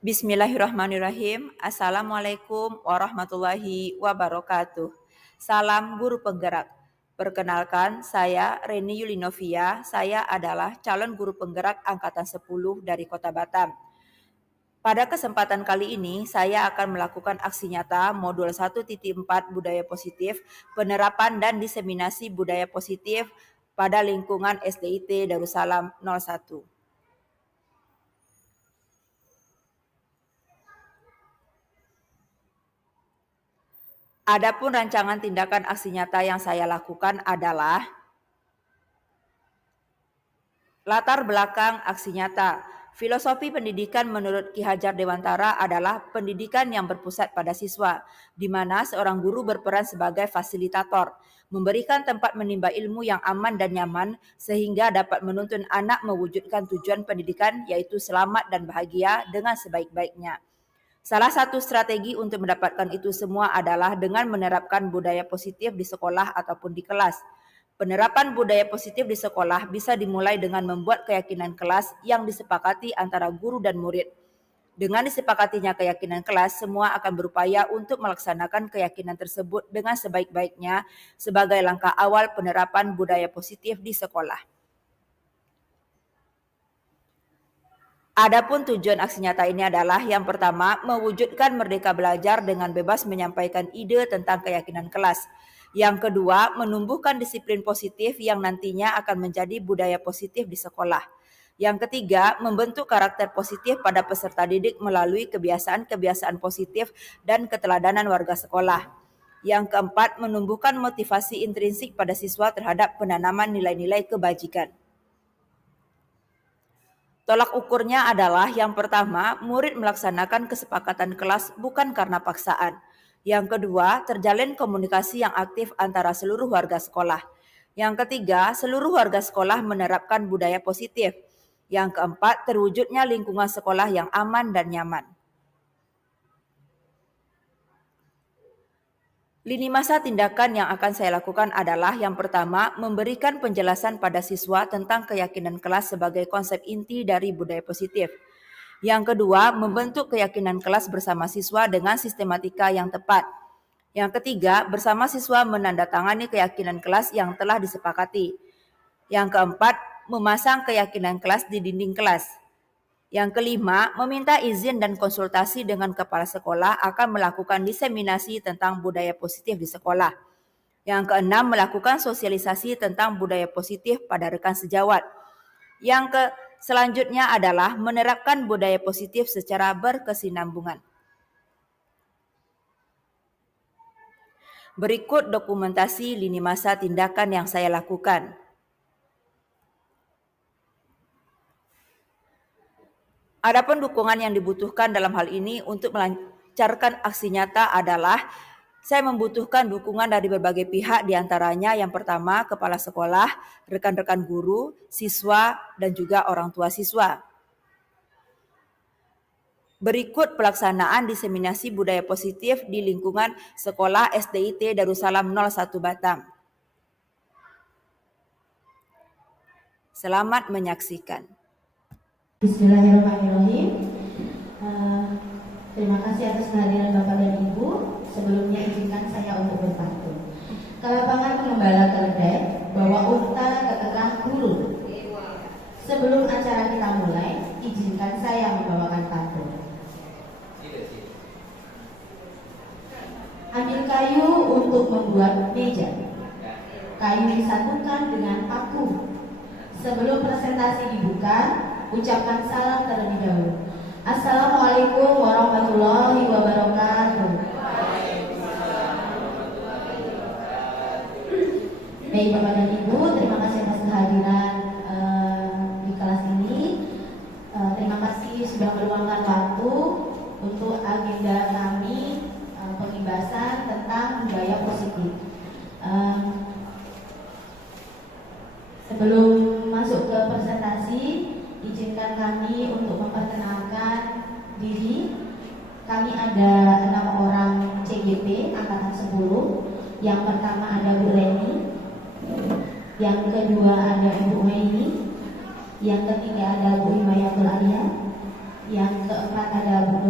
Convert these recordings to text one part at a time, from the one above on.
Bismillahirrahmanirrahim. Assalamualaikum warahmatullahi wabarakatuh. Salam guru penggerak. Perkenalkan, saya Reni Yulinovia. Saya adalah calon guru penggerak angkatan 10 dari Kota Batam. Pada kesempatan kali ini, saya akan melakukan aksi nyata modul 1.4 budaya positif, penerapan dan diseminasi budaya positif pada lingkungan SDIT Darussalam 01. Adapun rancangan tindakan aksi nyata yang saya lakukan adalah latar belakang aksi nyata. Filosofi pendidikan menurut Ki Hajar Dewantara adalah pendidikan yang berpusat pada siswa, di mana seorang guru berperan sebagai fasilitator, memberikan tempat menimba ilmu yang aman dan nyaman, sehingga dapat menuntun anak mewujudkan tujuan pendidikan yaitu selamat dan bahagia dengan sebaik-baiknya. Salah satu strategi untuk mendapatkan itu semua adalah dengan menerapkan budaya positif di sekolah ataupun di kelas. Penerapan budaya positif di sekolah bisa dimulai dengan membuat keyakinan kelas yang disepakati antara guru dan murid. Dengan disepakatinya keyakinan kelas, semua akan berupaya untuk melaksanakan keyakinan tersebut dengan sebaik-baiknya sebagai langkah awal penerapan budaya positif di sekolah. Adapun tujuan aksi nyata ini adalah yang pertama, mewujudkan merdeka belajar dengan bebas menyampaikan ide tentang keyakinan kelas. Yang kedua, menumbuhkan disiplin positif yang nantinya akan menjadi budaya positif di sekolah. Yang ketiga, membentuk karakter positif pada peserta didik melalui kebiasaan-kebiasaan positif dan keteladanan warga sekolah. Yang keempat, menumbuhkan motivasi intrinsik pada siswa terhadap penanaman nilai-nilai kebajikan. Tolak ukurnya adalah yang pertama, murid melaksanakan kesepakatan kelas bukan karena paksaan. Yang kedua, terjalin komunikasi yang aktif antara seluruh warga sekolah. Yang ketiga, seluruh warga sekolah menerapkan budaya positif. Yang keempat, terwujudnya lingkungan sekolah yang aman dan nyaman. Lini masa tindakan yang akan saya lakukan adalah yang pertama, memberikan penjelasan pada siswa tentang keyakinan kelas sebagai konsep inti dari budaya positif. Yang kedua, membentuk keyakinan kelas bersama siswa dengan sistematika yang tepat. Yang ketiga, bersama siswa menandatangani keyakinan kelas yang telah disepakati. Yang keempat, memasang keyakinan kelas di dinding kelas. Yang kelima, meminta izin dan konsultasi dengan kepala sekolah akan melakukan diseminasi tentang budaya positif di sekolah. Yang keenam, melakukan sosialisasi tentang budaya positif pada rekan sejawat. Yang selanjutnya adalah menerapkan budaya positif secara berkesinambungan. Berikut dokumentasi lini masa tindakan yang saya lakukan. Adapun dukungan yang dibutuhkan dalam hal ini untuk melancarkan aksi nyata adalah saya membutuhkan dukungan dari berbagai pihak, diantaranya yang pertama kepala sekolah, rekan-rekan guru, siswa, dan juga orang tua siswa. Berikut pelaksanaan diseminasi budaya positif di lingkungan sekolah SDIT Darussalam 01 Batam. Selamat menyaksikan. Bismillahirrahmanirrahim. Terima kasih atas kehadiran Bapak dan Ibu. Sebelumnya izinkan saya untuk berpantun. Kelapangan pengembala keledai, bawa unta ke tengah gurun. Sebelum acara kita mulai, izinkan saya membawakan pantun. Ambil kayu untuk membuat meja. Kayu disatukan dengan paku. Sebelum presentasi dibuka, ucapkan salam terlebih dahulu. Assalamualaikum warahmatullahi wabarakatuh. Baik Bapak dan Ibu, terima kasih atas kehadiran di kelas ini. Terima kasih sudah meluangkan waktu untuk agenda kami pengibasan tentang budaya positif. Sebelum masuk ke presentasi, izinkan kami untuk memperkenalkan diri. Kami ada 6 orang CGP angkatan 10. Yang pertama ada Bu Reni, yang kedua ada Ibu Meini, yang ketiga ada Bu Himayatul Alia, yang keempat ada Bu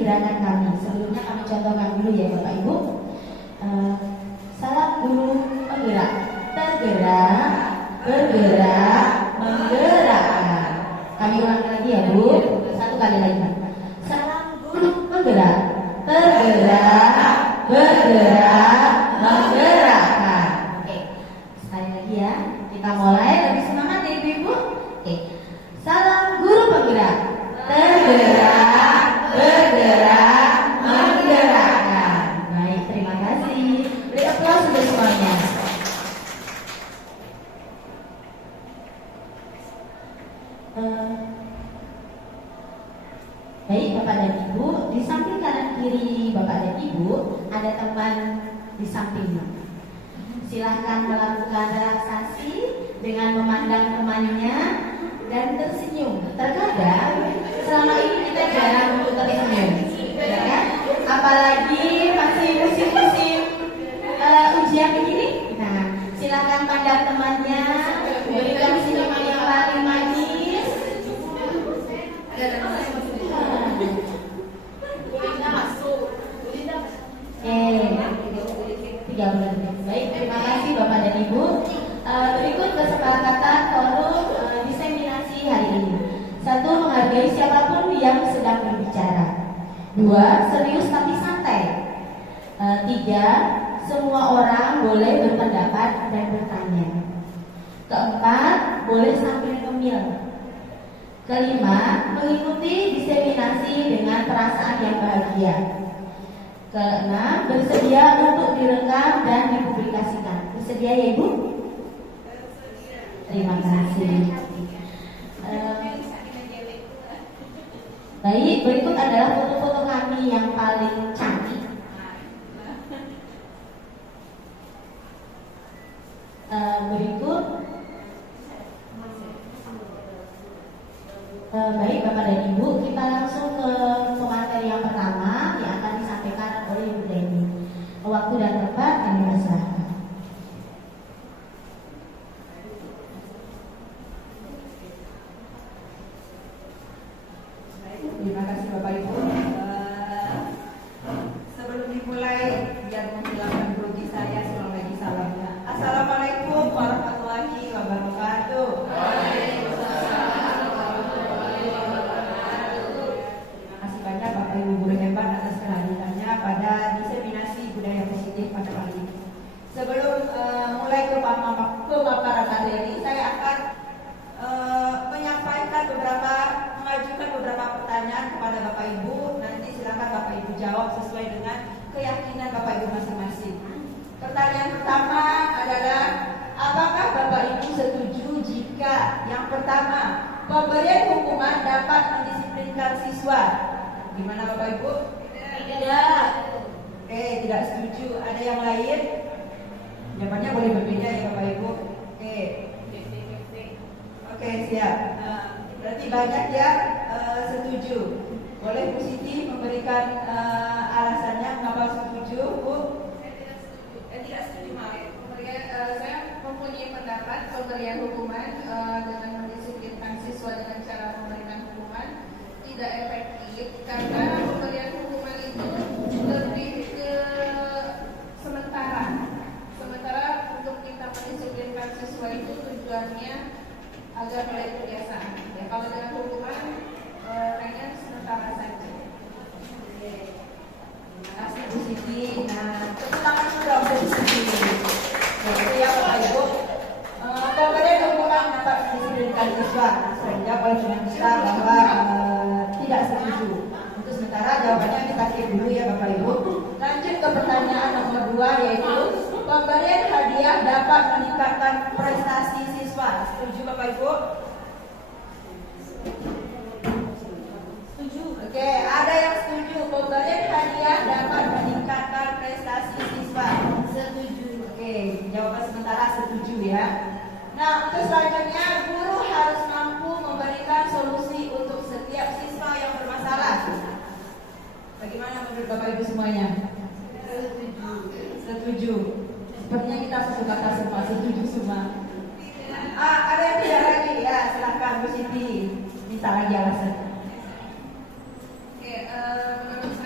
gerakan kami. Sebelumnya kami contohkan dulu ya Bapak Ibu. Salam guru penggerak. Tergerak, bergerak, menggerakkan. Kami ulang lagi ya Bu. Satu kali lagi. Salam guru penggerak. Tergerak, bergerak, menggerakkan. Oke, sekali lagi ya. Kita mulai lebih semangat ya Ibu. Oke, salam guru penggerak. Tergerak, bergerak, menggerakkan. Baik, terima kasih. Beri aplaus untuk semuanya. Baik Bapak dan Ibu, di samping kanan kiri Bapak dan Ibu ada teman di sampingnya. Silahkan melakukan relaksasi dengan memandang temannya dan tersenyum. Terkadang selama ini kita jarang untuk tersenyum, ya kan? Apalagi masih musim-musim ujian begini. Nah, silahkan pandang temannya, berikan senyuman yang paling manis. Tiga bulan. Baik, terima kasih Bapak dan Ibu. Berikut kesepakatan forum diseminasi hari ini. 1. Menghargai siapapun yang sedang berbicara. 2. Serius tapi santai. 3. Semua orang boleh berpendapat dan bertanya. 4. Boleh sambil ngemil. 5. Mengikuti diseminasi dengan perasaan yang bahagia. 6. Bersedia untuk direkam dan dipublikasikan. Bersedia ya Ibu? Terima kasih. Baik, berikut adalah foto-foto kami yang paling cantik. Berikut. Baik Bapak dan Ibu, kita langsung ke pemateri yang pertama yang akan disampaikan oleh Ibu Deni. Waktu dan tempat kami persilahkan. Terima kasih Bapak Ibu. Sebelum dimulai, biar menghilangkan grogi saya, sekali lagi salamnya. Assalamualaikum warahmatullahi wabarakatuh. Terima kasih banyak Bapak Ibu guru hebat atas kehadirannya pada diseminasi budaya positif pada kali ini. Sebelum mulai ke pemaparan materi, saya akan mengajukan beberapa pertanyaan kepada Bapak Ibu. Nanti silakan Bapak Ibu jawab sesuai dengan keyakinan Bapak Ibu masing-masing. Pertanyaan pertama adalah, apakah Bapak Ibu setuju jika yang pertama, pemberian hukuman dapat mendisiplinkan siswa? Gimana Bapak Ibu? Tidak. Oke, tidak setuju. Ada yang lain? Jawabannya boleh berbeda ya Bapak Ibu. Oke, siap. Berarti banyak yang setuju. Boleh Bu Siti memberikan alasannya mengapa setuju, Bu? Saya tidak setuju, Mak. Saya mempunyai pendapat pemberian hukuman dengan mendisiplinkan siswa dengan cara memberikan hukuman tidak efektif karena pemberian hukuman itu lebih ke sementara. Sementara untuk kita mendisiplinkan siswa itu tujuannya agar mulai kebiasaan. Ya, kalau dengan hukuman hanya sementara saja. Terima kasih Bu Siti. Nah, tepuk tangan sudah Bu Siti. Itu ya Bapak Ibu. Pemberian hukuman dapat mendisiplinkan siswa. Saya jawab dengan besar bahwa tidak setuju. Untuk sementara jawabannya kita skip dulu ya Bapak Ibu. Lanjut ke pertanyaan nomor 2, yaitu pemberian hadiah dapat meningkatkan prestasi siswa. Setuju Bapak Ibu? Setuju. Oke, ada yang setuju pemberian hadiah dapat meningkatkan prestasi siswa. Setuju. Oke, jawaban sementara setuju ya. Nah, untuk selanjutnya, guru harus mampu memberikan solusi untuk setiap siswa yang bermasalah. Bagaimana menurut Bapak Ibu semuanya? Setuju. Setuju. Sepertinya kita sesuka semua, setuju semua. Ada yang tidak lagi? Ya, silahkan Bu Siti. Minta lagi alasan. Menurut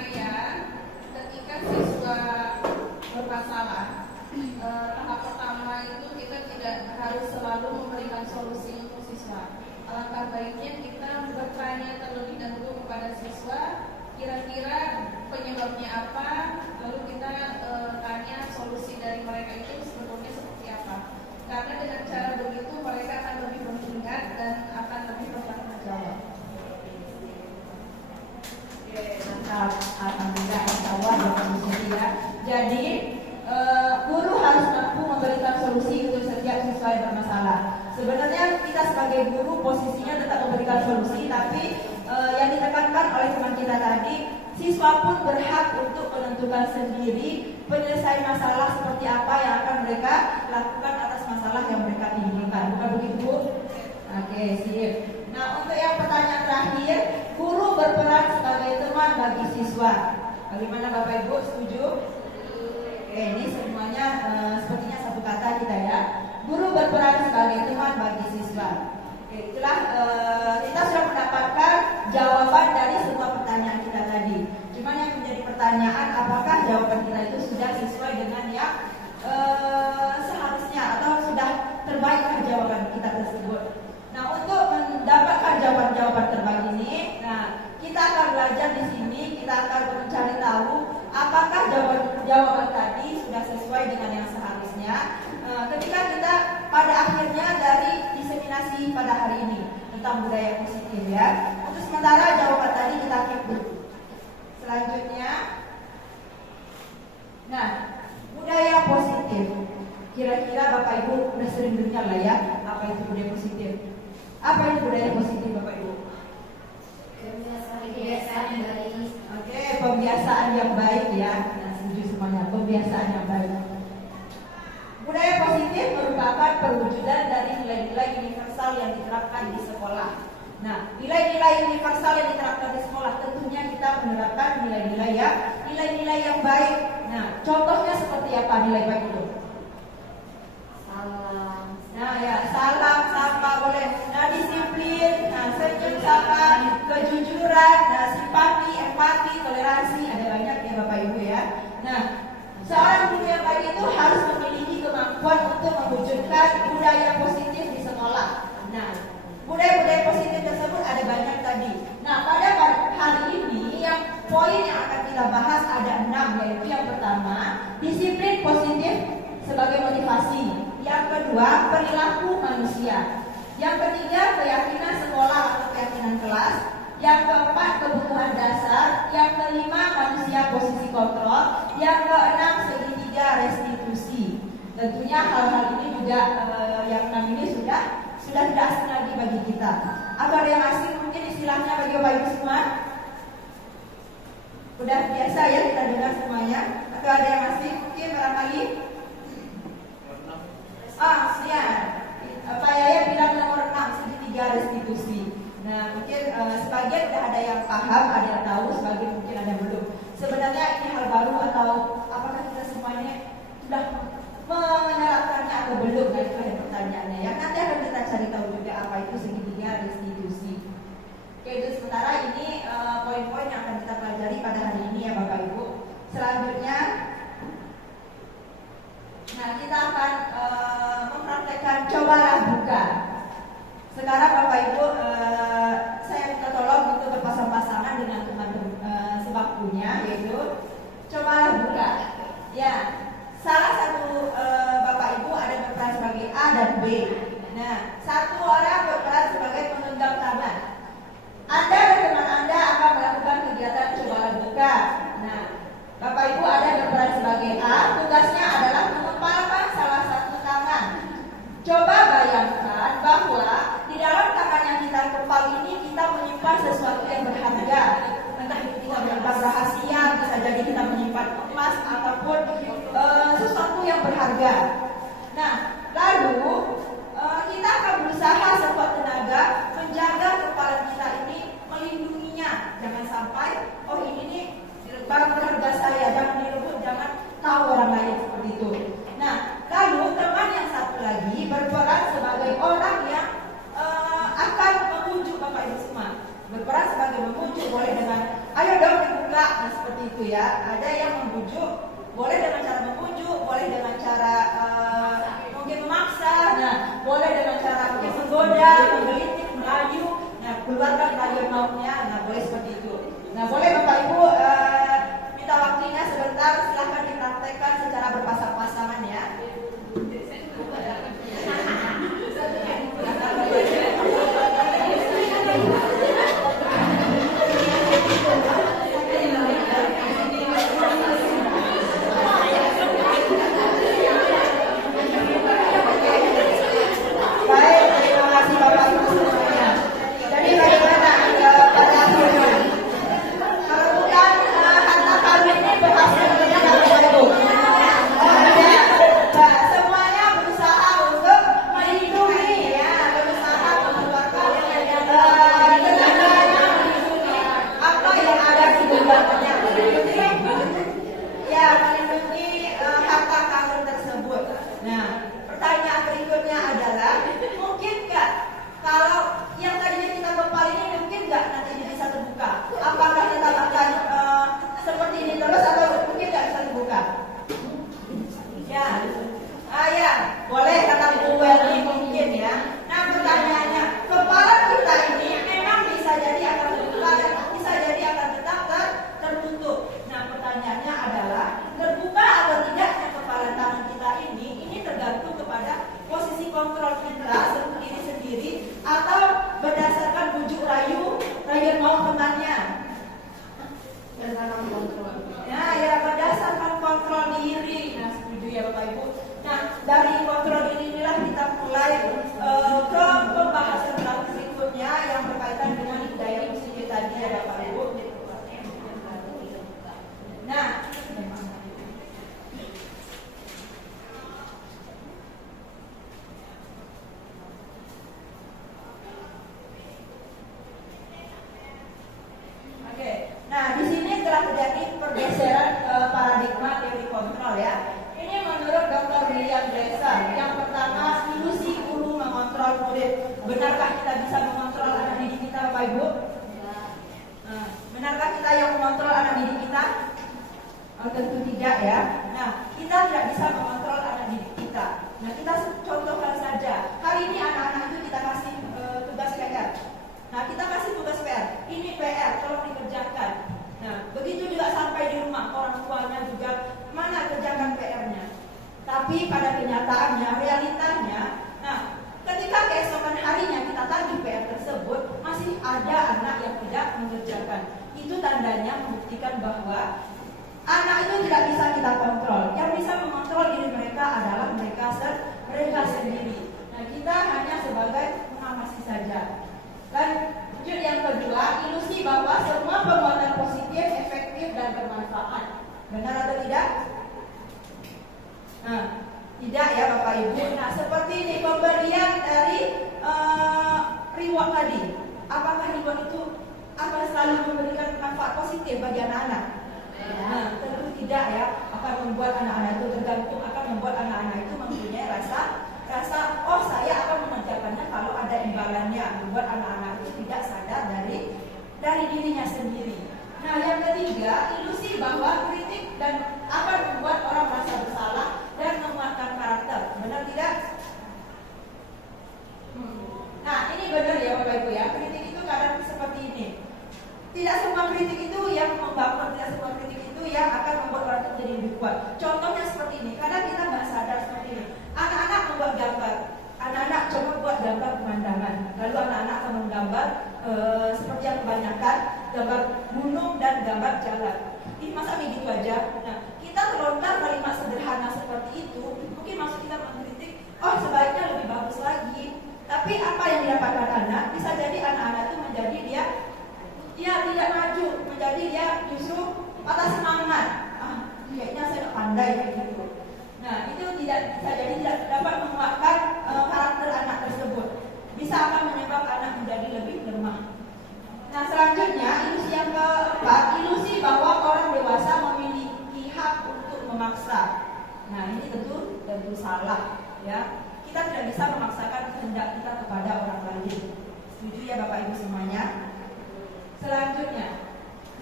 masalah, tahap pertama itu kita tidak harus selalu memberikan solusi untuk siswa. Alangkah baiknya kita bertanya terlebih dahulu kepada siswa, kira-kira penyebabnya apa, lalu kita tanya solusi dari mereka itu sebetulnya seperti apa. Karena dengan cara begitu mereka akan lebih mengingat dan akan lebih bertanggung jawab. Oke, mantap. Alhamdulillah, insya Allah berfungsi ya. Jadi guru harus mampu memberikan solusi untuk setiap siswa yang bermasalah. Sebenarnya kita sebagai guru posisinya tetap memberikan solusi, tapi yang ditekankan oleh teman kita tadi, siswa pun berhak untuk menentukan sendiri penyelesaian masalah seperti apa yang akan mereka lakukan atas masalah yang mereka timbulkan. Bukan begitu, Bu? Oke, sip. Nah, untuk yang pertanyaan terakhir, guru berperan sebagai teman bagi siswa. Bagaimana Bapak Ibu, setuju? Oke, ini semuanya sepertinya satu kata kita ya. Guru berperan sebagai teman bagi siswa. Oke, itulah kita sudah mendapatkan jawaban dari semua pertanyaan kita tadi. Cuman yang menjadi pertanyaan, apakah jawaban kita itu sudah sesuai dengan yang seharusnya atau sudah terbaikkah jawaban kita tersebut? Nah, untuk mendapatkan jawaban-jawaban terbaik ini, nah kita akan belajar di sini, kita akan mencari tahu apakah jawaban tadi sudah sesuai dengan yang seharusnya. Ketika kita pada akhirnya dari diseminasi pada hari ini tentang budaya positif ya. Untuk sementara jawaban tadi kita keep dulu. Selanjutnya, nah budaya positif. Kira-kira Bapak Ibu udah sering dengar lah ya, apa itu budaya positif? Apa itu budaya positif Bapak Ibu? Kebiasaan yang baik. Oke, pembiasaan yang baik ya. Nah, setuju semuanya, pembiasaan yang baik. Budaya positif merupakan perwujudan dari nilai-nilai universal yang diterapkan di sekolah. Nah, nilai-nilai universal yang diterapkan di sekolah tentunya kita menerapkan nilai-nilai yang baik. Nah, contohnya seperti apa nilai baik itu? Salam. Nah ya, salam, sapa boleh. Nah, disiplin, nah senyum, sapa, kejujuran, nah simpati, empati, toleransi, ada banyak ya Bapak Ibu ya. Nah, seorang guru yang baik itu harus memiliki kemampuan untuk mewujudkan budaya positif di sekolah. Nah, budaya-budaya positif tersebut ada banyak tadi. Nah, pada hari ini yang poin yang akan kita bahas ada 6, yaitu yang pertama, disiplin positif sebagai motivasi. Yang kedua, perilaku manusia. Yang ketiga, keyakinan sekolah atau keyakinan kelas. Yang keempat, kebutuhan dasar. Yang kelima, manusia posisi kontrol. Yang keenam, segitiga restitusi. Tentunya hal-hal ini juga yang 6 ini sudah tidak asing lagi bagi kita. Apa ada yang asing mungkin istilahnya bagi Bapak Ibu semua? Udah biasa ya kita dengar semuanya. Atau ada yang asing mungkin barangkali? Ya, Pak Yaya bilang nomor 6, segitiga restitusi. Nah, mungkin sebagian sudah ada yang paham, ada yang tahu, sebagian mungkin ada yang belum. Sebenarnya ini hal baru atau apakah kita semuanya sudah menerapkannya atau belum? Nah, itu ada pertanyaannya ya. Nanti akan kita cari tahu juga apa itu segitiga restitusi. Oke, itu sementara ini poin-poin yang akan kita pelajari pada hari ini ya Bapak Ibu. Selanjutnya, nah kita akan mempraktekkan cobalah buka. Sekarang Bapak Ibu, saya minta tolong untuk berpasang-pasangan dengan teman sebangkunya, yaitu cobalah buka. Ya, salah satu Bapak Ibu ada berperan sebagai A dan B. Nah, satu orang berperan sebagai pemegang tangan. Anda dan teman Anda akan melakukan kegiatan cobalah buka. Nah, Bapak Ibu ada berperan sebagai A, tugasnya adalah mengepalkan salah satu tangan. Coba bayangkan bahwa di dalam tangan yang kita kepal ini kita menyimpan sesuatu yang berharga. Entah itu kita menyimpan rahasia, bisa jadi kita menyimpan emas ataupun sesuatu yang berharga. Nah, lalu kita akan berusaha sekuat tenaga menjaga kepala kita ini, melindunginya. Jangan sampai, oh ini nih barang berharga saya, jangan direbut, jangan tahu orang lain seperti itu. Nah, lalu teman yang satu lagi berperan sebagai orang yang akan memujuk Bapak Ibu semua. Berperan sebagai memujuk, boleh dengan ayo dong dibuka, nah seperti itu ya. Ada yang membujuk Boleh dengan cara membujuk, boleh dengan cara mungkin memaksa, nah boleh dengan cara mungkin menggoda, menggelitik, merayu, nah keluarkan rayuan mautnya, nah boleh seperti itu. Nah boleh Bapak Ibu minta waktunya sebentar, silahkan dipraktekkan secara berpasang-pasangan ya. Baik, terima kasih Bapak Ibu semuanya. Jadi bagaimana pada akhirnya? Kalau bukan harta karun ini berhasil menjadi Bapak Ibu. Nah, semuanya berusaha untuk melindungi ya, berusaha mengeluarkan tenaganya, melindungi apa yang ada di genggamannya, ya melindungi harta karun tersebut. Nah, pertanyaan berikutnya adalah, mungkin nggak kalau yang tadinya kita kepal ini mungkin nggak nanti bisa terbuka? Apakah kita akan seperti ini terus atau mungkin nggak bisa terbuka? Ya, ya, boleh kata Bu Welly mungkin ya. Nah pertanyaannya, kepala kita ini memang bisa jadi akan terbuka dan bisa jadi akan tetap tertutup. Nah pertanyaannya adalah, terbuka atau tidaknya kepala tangan kita ini tergantung kepada posisi kontrol kita sendiri atau berdasarkan bujuk rayuan mau temannya. Berdasarkan kontrol. Ya, berdasarkan kontrol diri. Nah, setuju ya Bapak Ibu. Nah, dari kontrol diri inilah kita mulai ke pembahasan berikutnya yang berkaitan dengan daya positif tadi ya Bapak Ibu. Nah, oke. Nah, di sini telah terjadi pergeseran paradigma teori kontrol ya. Ini menurut Dr. William Glasser. Yang pertama, ilusi guru mengontrol murid. Benarkah kita bisa mengontrol anak didik kita, Bapak Ibu? Nah, benarkah kita yang mengontrol anak didik kita? Tentu tidak ya. Nah, kita tidak bisa mengontrol anak didik kita. Nah, kita contohkan saja. Hari ini anak-anak itu kita kasih tugas PR. Nah, kita kasih tugas PR. Ini PR, tolong dikerjakan. Nah, begitu juga sampai di rumah, orang tuanya juga, mana kerjakan PR-nya. Tapi pada kenyataannya, realitanya, nah, ketika keesokan harinya kita tagih PR tersebut, masih ada anak yang tidak mengerjakan. Itu tandanya membuktikan bahwa anak itu tidak bisa kita kontrol. Yang bisa mengontrol diri mereka adalah mereka sendiri. Nah, kita hanya sebagai mengawasi saja. Dan wujud yang kedua, ilusi bahwa semua perbuatan positif, efektif, dan bermanfaat. Benar atau tidak? Nah, tidak ya Bapak Ibu. Nah, seperti ini pemberian dari reward tadi. Apakah reward itu akan selalu memberikan manfaat positif bagi anak-anak? Nah, tentu tidak ya. Akan membuat anak-anak itu tergantung, akan membuat anak-anak itu mempunyai rasa oh saya akan mengerjakannya kalau ada imbalannya, membuat anak-anak itu tidak sadar dari dirinya sendiri. Nah, yang ketiga, ilusi bahwa kritik dan akan membuat orang merasa bersalah dan menguatkan karakter. Benar tidak? Nah, ini benar ya Bapak Ibu ya. Kritik itu kadang seperti ini. Tidak semua kritik itu yang membangun, tidak semua kritik itu yang akan membuat orang itu menjadi lebih kuat. Contohnya seperti ini. Kadang kita nggak sadar seperti ini. Anak-anak membuat gambar. Anak-anak coba buat gambar pemandangan. Lalu anak-anak akan menggambar seperti yang kebanyakan, gambar gunung dan gambar jalan. Ini masa begitu aja. Nah, kita terlontar kalimat sederhana seperti itu, mungkin maksud kita mengkritik, oh sebaiknya lebih bagus lagi. Tapi apa yang didapatkan anak, bisa jadi anak-anak itu menjadi dia tidak maju, menjadi dia justru patah semangat. Kayaknya saya tidak pandai kayak gitu. Nah, itu tidak bisa jadi tidak dapat menguatkan karakter anak tersebut. Bisa akan menyebabkan anak menjadi lebih lemah. Nah, selanjutnya ilusi yang keempat, ilusi bahwa orang dewasa memiliki hak untuk memaksa. Nah, ini tentu salah ya. Kita tidak bisa memaksakan kehendak kita kepada orang lain. Setuju ya Bapak Ibu semuanya? Selanjutnya,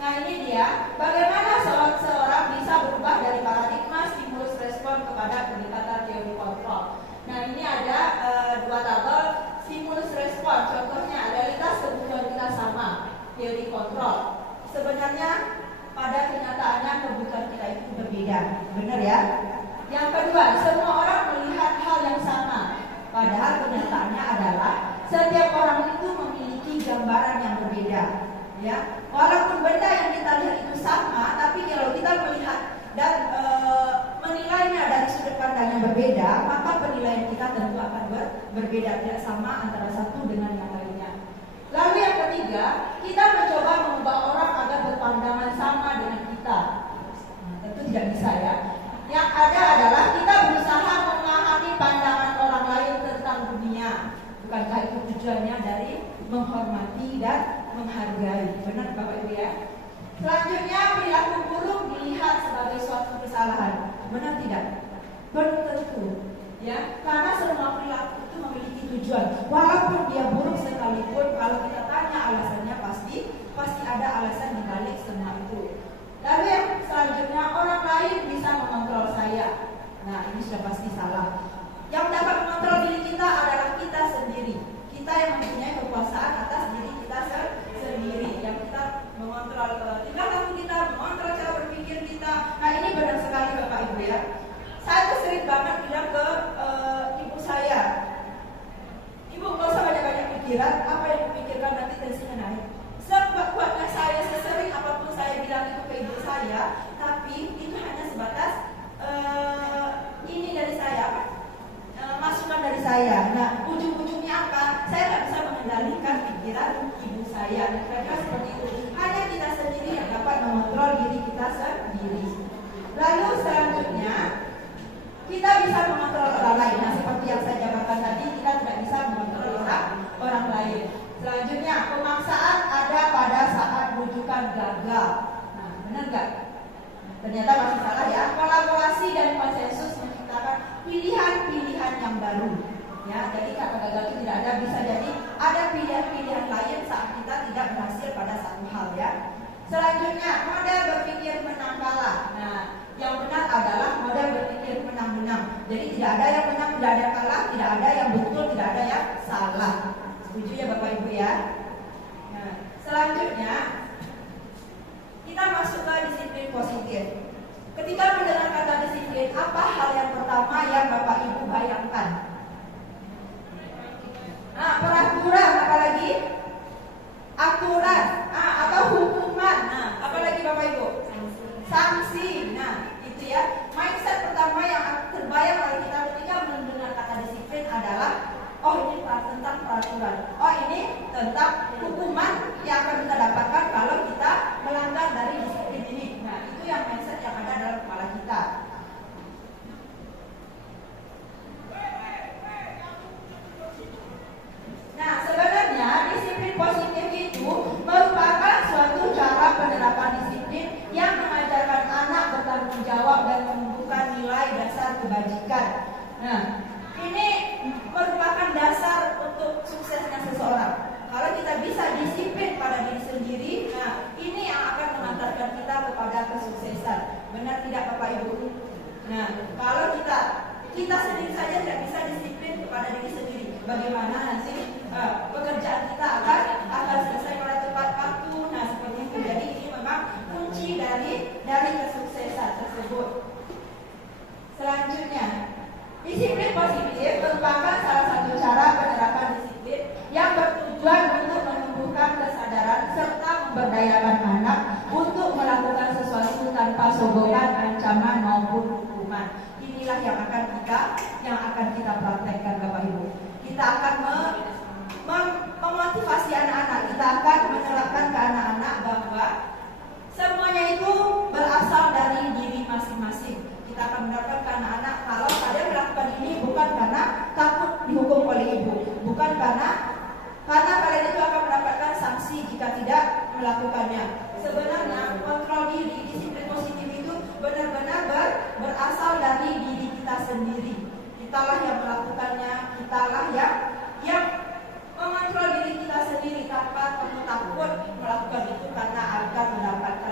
Nah ini dia, bagaimana seorang bisa berubah dari paradigma stimulus respon kepada pendekatan teori kontrol. Nah ini ada dua tabel stimulus respon. Contohnya realitas kebutuhan kita sama, teori kontrol. Sebenarnya pada kenyataannya kebutuhan kita itu berbeda, benar ya? Yang kedua, semua orang melihat hal yang sama, padahal kenyataannya adalah setiap orang itu memiliki gambaran yang berbeda. Ya, walaupun benda yang kita lihat itu sama, tapi kalau kita melihat dan menilainya dari sudut pandang yang berbeda, maka penilaian kita tentu akan berbeda, tidak sama antara satu dengan yang lainnya. Lalu yang ketiga, kita mencoba mengubah orang agar berpandangan sama dengan kita. Nah, tentu tidak bisa ya. Yang ada adalah kita berusaha memahami pandangan orang lain tentang dunia. Bukankah itu tujuannya dari menghormati dan menghargai? Benar Bapak Ibu ya? Selanjutnya, perilaku buruk dilihat sebagai suatu kesalahan. Benar tidak? Belum tentu. Ya, karena semua perilaku itu memiliki tujuan. Walaupun dia buruk sekalipun, kalau kita tanya alasannya pasti ada alasan di balik semua itu. Lalu yang selanjutnya, orang lain bisa mengontrol saya. Nah, ini sudah pasti salah. Yang dapat mengontrol diri kita adalah kita sendiri. Kita yang mempunyai kekuasaan atas diri kita sendiri. Yang kita mengontrol tingkah laku kita, mengontrol cara berpikir kita. Nah, ini benar sekali Bapak Ibu ya. Saya tuh sering banget bilang ke ibu saya, ibu nggak usah banyak-banyak pikiran, apa yang dipikirkan nanti tensinya naik. Sebuatnya saya sesering apapun saya bilang itu ke ibu saya, tapi itu hanya sebatas ini dari saya, masukan dari saya. Nah, ujung-ujungnya apa? Saya nggak bisa mengendalikan pikiran ibu saya. Kira-kira seperti itu. Hanya kita sendiri yang dapat mengontrol diri kita sendiri. Lalu selanjutnya, kita bisa mengontrol orang lain. Nah, seperti yang saya jabarkan tadi, kita tidak bisa mengontrol orang lain. Selanjutnya, pemaksaan ada pada saat rujukan gagal. Nah, benar nggak? Ternyata masih salah ya. Kolaborasi dan konsensus menciptakan pilihan-pilihan yang baru. Ya, jadi kata gagal itu tidak ada, bisa jadi ada pilihan-pilihan lain saat kita tidak berhasil pada satu hal ya. Selanjutnya, model berpikir menang kalah. Nah, yang benar adalah model berpikir menang-menang. Jadi tidak ada yang menang, tidak ada yang kalah, tidak ada yang betul, tidak ada yang salah. Setuju ya Bapak Ibu ya? Nah, selanjutnya kita masuk ke disiplin positif. Ketika mendengar kata disiplin, apa hal yang pertama yang Bapak Ibu bayangkan? Nah, peraturan, apalagi? Aturan, atau hukuman. Nah, apalagi Bapak Ibu? Sanksi. Nah, itu ya. Mindset pertama yang terbayang oleh kita ketika mendengar kata disiplin adalah, oh ini tentang peraturan. Oh ini tentang hukuman yang akan kita dapatkan kalau kita melanggar dari disiplin ini. Nah, itu yang mindset yang ada dalam kepala kita. Nah, sebenarnya disiplin positif itu merupakan suatu cara penerapan disiplin yang mengajarkan anak bertanggung jawab dan menumbuhkan nilai dasar kebajikan. Nah, ini merupakan dasar untuk suksesnya seseorang. Kalau kita bisa disiplin pada diri sendiri, nah ini yang akan mengantarkan kita kepada kesuksesan. Benar tidak Bapak Ibu? Nah, kalau kita sendiri saja tidak bisa disiplin kepada diri sendiri, bagaimana nanti pekerjaan kita akan selesai pada tepat waktu. Nah, seperti itu. Jadi ini memang kunci dari kesuksesan tersebut. Selanjutnya, disiplin positif merupakan salah satu cara penerapan disiplin yang bertujuan untuk menumbuhkan kesadaran serta memberdayakan anak untuk melakukan sesuatu tanpa sogokan, ancaman maupun hukuman. Inilah yang akan kita praktekkan Bapak Ibu. Kita akan memotivasi anak-anak, kita akan menerapkan ke anak-anak bahwa semuanya itu berasal dari diri masing-masing. Kita akan menerapkan ke anak-anak kalau kalian melakukan ini bukan karena takut dihukum oleh ibu, bukan karena kalian itu akan mendapatkan sanksi jika tidak melakukannya. Sebenarnya kontrol diri, disiplin positif itu benar-benar berasal dari diri kita sendiri. Kitalah yang melakukannya, kitalah yang mengontrol diri kita sendiri tanpa perlu takut melakukan itu karena akan mendapatkan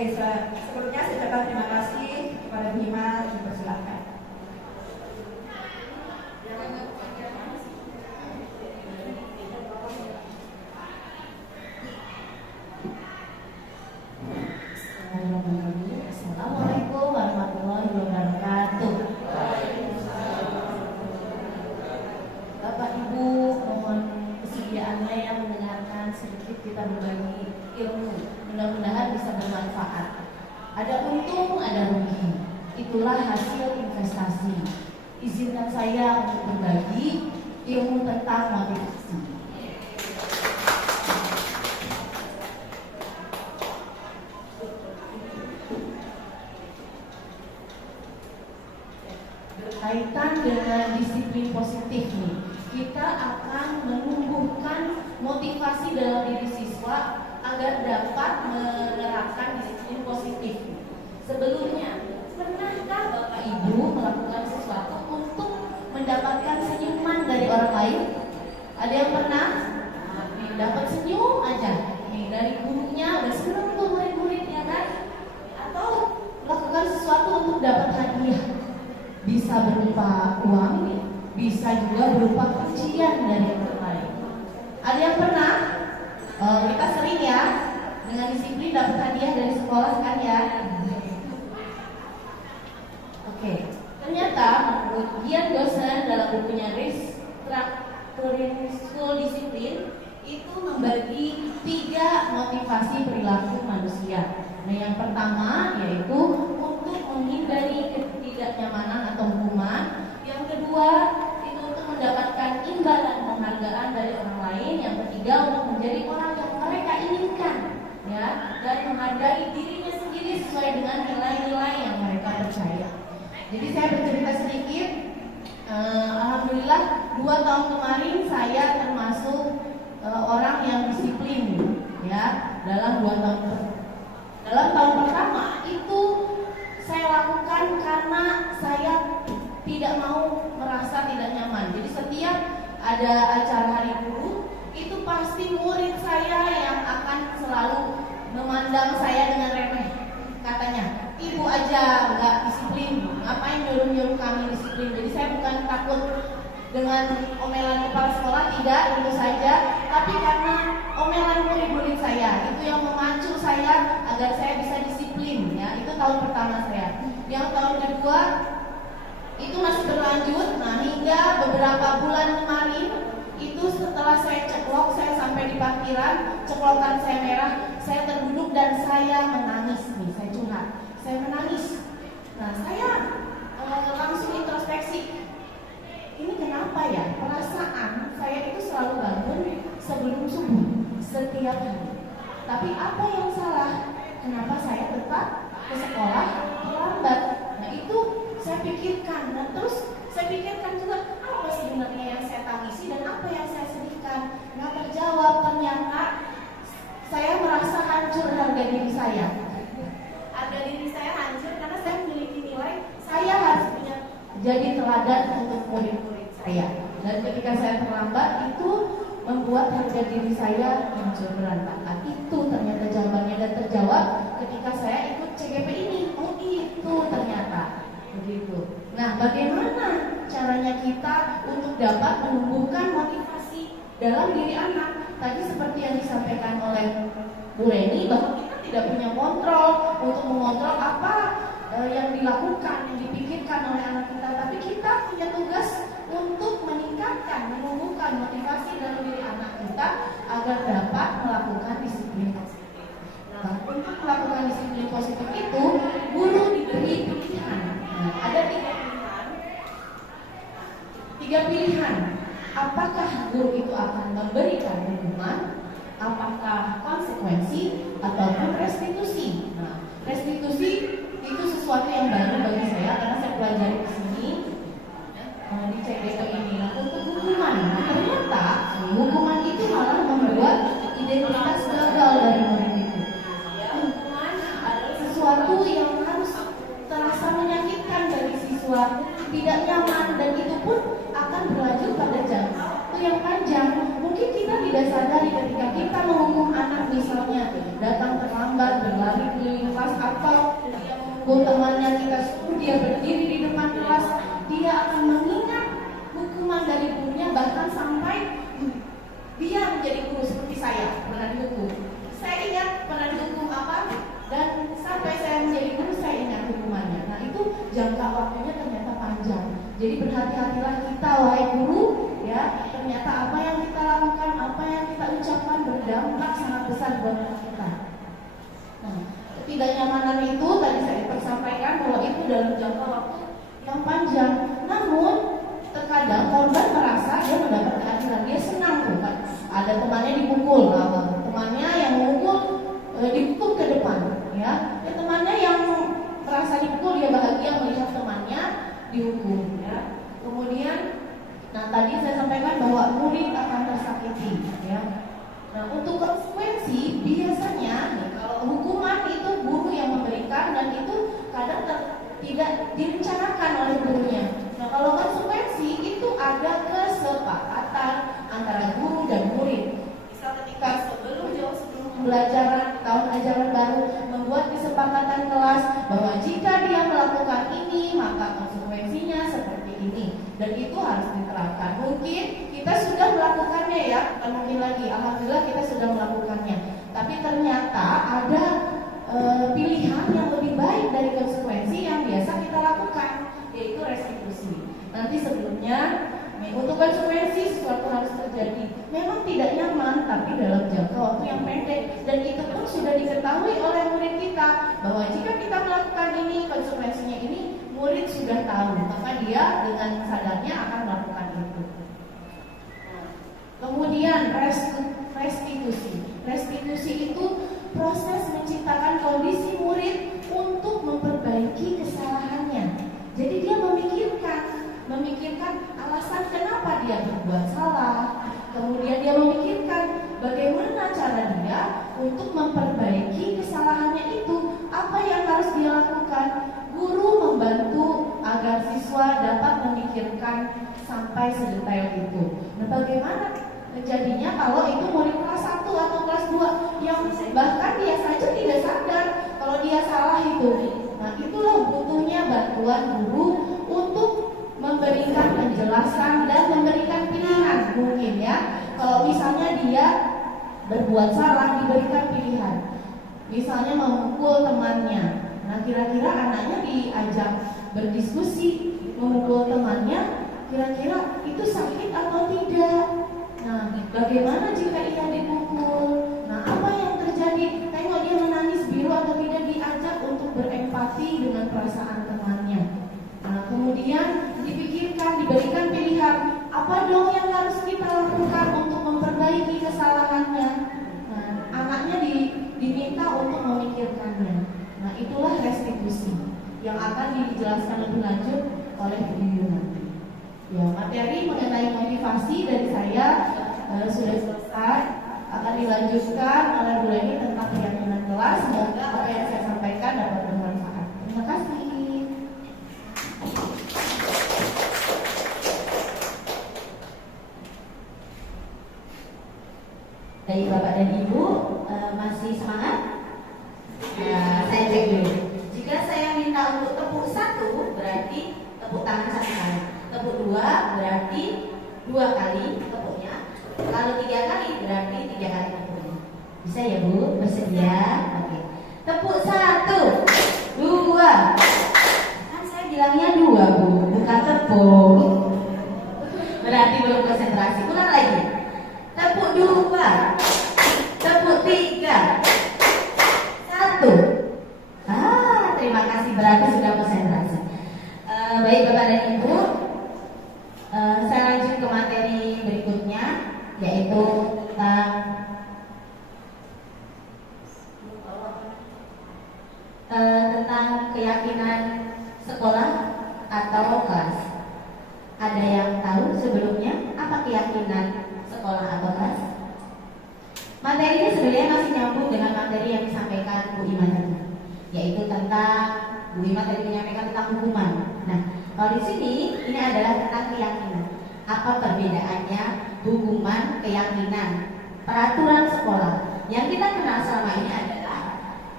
Oke, sebelumnya saya ucapkan terima kasih kepada Bima, dipersilakan. Assalamualaikum warahmatullahi wabarakatuh. Bapak Ibu, mohon kesediaannya yang mendengarkan sedikit kita berbagi ilmu. Mudah-mudahan bisa bermanfaat. Ada untung, ada rugi. Itulah hasil investasi. Izinkan saya untuk berbagi ilmu tentang motivasi. Berkaitan dengan disiplin positif nih, kita akan menumbuhkan motivasi dalam diri siswa agar dapat menerapkan disiplin positif. Sebelumnya, pernahkah Bapak Ibu melakukan sesuatu untuk mendapatkan senyuman dari orang lain? Ada yang pernah? Nih, dapat senyum aja. Nih, dari gurunya udah seneng tuh murid-muridnya kan? Atau melakukan sesuatu untuk dapat hadiah. Bisa berupa uang, bisa juga berupa pujian dari orang lain. Ada yang pernah? Kita sering ya dengan disiplin dapat hadiah dari sekolah kan ya. Oke, ternyata menurut Gian dosen dalam bukunya Restructuring School Discipline itu membagi 3 motivasi perilaku manusia. Nah, yang pertama yaitu untuk menghindari ketidaknyamanan atau hukuman. Yang kedua itu untuk mendapatkan imbalan penghargaan dari orang lain. Yang ketiga untuk menjadi orang yang mereka inginkan, ya, dan menghargai dirinya sendiri sesuai dengan nilai-nilai yang mereka percaya. Jadi saya bercerita sedikit. Alhamdulillah 2 tahun kemarin saya termasuk orang yang disiplin, ya, dalam 2 tahun. Dalam tahun pertama itu saya lakukan karena saya tidak mau merasa tidak nyaman. Jadi setiap ada acara hari guru, itu pasti murid saya yang akan selalu memandang saya dengan remeh. Katanya, ibu aja nggak disiplin, ngapain nyuruh-nyuruh kami disiplin. Jadi saya bukan takut dengan omelan kepala sekolah, tidak, tentu saja, tapi karena omelan murid-murid saya itu yang memacu saya agar saya bisa disiplin, ya. Itu tahun pertama saya. Yang tahun kedua itu masih berlanjut. Nah, hingga beberapa bulan kemarin itu setelah saya ceklok, saya sampai di parkiran, ceklokan saya merah, saya terduduk dan saya menangis nih, saya curhat, saya menangis. Nah, saya langsung introspeksi. Ini kenapa ya? Perasaan saya itu selalu bangun sebelum subuh setiap hari. Tapi apa yang salah? Kenapa saya tetap ke sekolah terlambat? Nah, itu saya pikirkan. Dan terus saya pikirkan juga apa sebenarnya yang saya tangisi dan apa yang saya sedihkan. Nggak terjawab. Ternyata saya merasa hancur harga diri saya. Harga diri saya hancur karena saya memiliki nilai saya harus punya jadi teladan untuk murid-murid saya. Dan ketika saya terlambat itu membuat harga diri saya hancur berantakan. Itu ternyata jawabannya, dan terjawab ketika saya ikut CGP ini. Oh, itu ternyata begitu. Nah, bagaimana caranya kita untuk dapat menumbuhkan motivasi dalam diri anak? Tadi seperti yang disampaikan oleh Bu Reni, bahwa kita tidak punya kontrol untuk mengontrol apa yang dilakukan, yang dipikirkan oleh anak kita, tapi kita punya tugas untuk meningkatkan, menumbuhkan motivasi dalam diri anak kita agar dapat melakukan disiplin positif. Nah, untuk melakukan disiplin positif itu, guru diberi pilihan. Nah, ada 3 pilihan. Apakah guru itu akan memberikan hukuman, apakah konsekuensi, ataupun restitusi. Nah, restitusi itu sesuatu yang baru bagi saya karena saya pelajari di sini di CGP ini. Nah, untuk hukuman, ternyata hukuman itu malah membuat identitas gagal dari murid itu. Hukuman adalah sesuatu yang harus terasa menyakitkan bagi siswa, tidak nyaman, dan itu pun akan berlanjut pada jangka waktu yang panjang. Mungkin kita tidak sadari ketika kita menghukum anak, misalnya datang terlambat, berlari lari keliling kelas, atau dia memukul temannya, kita suruh dia berdiri di depan kelas, dia akan mengingat hukuman dari gurunya, bahkan sampai dia menjadi guru seperti saya, pernah dihukum. Saya ingat pernah dihukum apa, dan sampai saya menjadi guru saya ingat hukumannya. Nah itu jangka waktunya ternyata panjang. Jadi berhati-hatilah kita wahai guru, ya, ternyata apa yang kita lakukan, apa yang kita ucapkan berdampak sangat besar buat anak kita. Nah, ketidaknyamanan itu tadi saya sampaikan bahwa itu dalam jangka waktu yang panjang. Namun terkadang korban merasa dia mendapat keadilan, dia senang tuh kan. Ada temannya dipukul, temannya yang memukul dihukum ke depan, ya. Temannya yang merasa dipukul, dia bahagia melihat temannya dihukum, ya. Kemudian, nah tadi saya sampaikan bahwa murid akan tersakiti, ya. Nah untuk konsekuensi biasanya kalau hukuman itu guru yang memberikan, dan itu kadang tidak direncanakan oleh gurunya. Nah kalau konsekuensi itu ada kesepakatan antara guru dan murid. Misal ketika sebelum pembelajaran tahun ajaran baru membuat kesepakatan kelas bahwa jika dia melakukan ini maka konsekuensinya seperti ini, dan itu harus diterapkan. Mungkin kita sudah melakukannya, ya, bukan mungkin lagi, alhamdulillah kita sudah melakukannya, tapi ternyata ada pilihan yang lebih baik dari konsekuensi yang biasa kita lakukan, yaitu restitusi. Nanti sebelumnya untuk konsekuensi sesuatu harus terjadi, memang tidak nyaman, tapi dalam jangka waktu yang pendek, dan itu pun sudah diketahui oleh murid kita bahwa jika kita melakukan ini konsekuensinya ini, murid sudah tahu, maka dia dengan sadarnya akan melakukan itu. Kemudian restitusi. Restitusi itu proses menciptakan kondisi murid untuk memperbaiki kesalahannya. Jadi dia memikirkan alasan kenapa dia berbuat salah. Kemudian dia memikirkan bagaimana cara dia untuk memperbaiki kesalahannya itu, apa yang harus dia lakukan. Guru membantu agar siswa dapat memikirkan sampai sedetail itu. Nah, bagaimana terjadinya kalau itu murid kelas 1 atau kelas 2 yang bahkan dia saja tidak sadar kalau dia salah itu. Nah, itulah butuhnya bantuan guru untuk memberikan penjelasan dan memberikan pilihan. Mungkin, ya, kalau misalnya dia berbuat salah, diberikan pilihan. Misalnya memukul temannya. Nah, kira-kira anaknya diajak berdiskusi, memukul temannya, kira-kira itu sakit atau tidak? Nah, bagaimana jika ia dipukul? Nah, apa yang terjadi? Tengok dia menangis biru atau tidak, diajak untuk berempati dengan perasaan temannya. Nah, kemudian dipikirkan, diberikan pilihan, apa dong yang harus kita lakukan untuk memperbaiki kesalahannya. Nah, anaknya diminta untuk memikirkannya. Nah, itulah restitusi yang akan dijelaskan lebih lanjut oleh Bu Yuna. Ya, materi mengenai motivasi dari saya sudah selesai, akan dilanjutkan oleh Bu Leni tentang keyakinan kelas. Semoga apa yang saya sampaikan dapat bermanfaat. Terima kasih. Baik Bapak dan Ibu, masih semangat? Saya cek dulu. Jika saya minta untuk tepuk 1, berarti tepuk tangan 1 kali. Tepuk 2 berarti 2 kali tepuknya. Kalau 3 kali berarti 3 kali tepuknya. Bisa ya Bu? Bersedia? Oke. Tepuk 1, 2. Kan saya bilangnya 2 Bu, bukan tepuk. Berarti belum konsentrasi. Ulang lagi. Tepuk 2, tepuk 3, 1. Terima kasih, berarti sudah konsentrasi. Baik Bapak dan Ibu, saya lanjut ke materi berikutnya, yaitu tentang keyakinan sekolah atau kelas. Ada yang tahu sebelumnya apa keyakinan sekolah atau kelas? Materi ini sebenarnya masih nyambung dengan materi yang disampaikan Bu Ima tadi, yaitu tentang Bu Ima tadi menyampaikan tentang hukuman. Nah, kalau di sini ini adalah tentang keyakinan. Apa perbedaannya hukuman, keyakinan, peraturan sekolah? Yang kita kenal selama ini adalah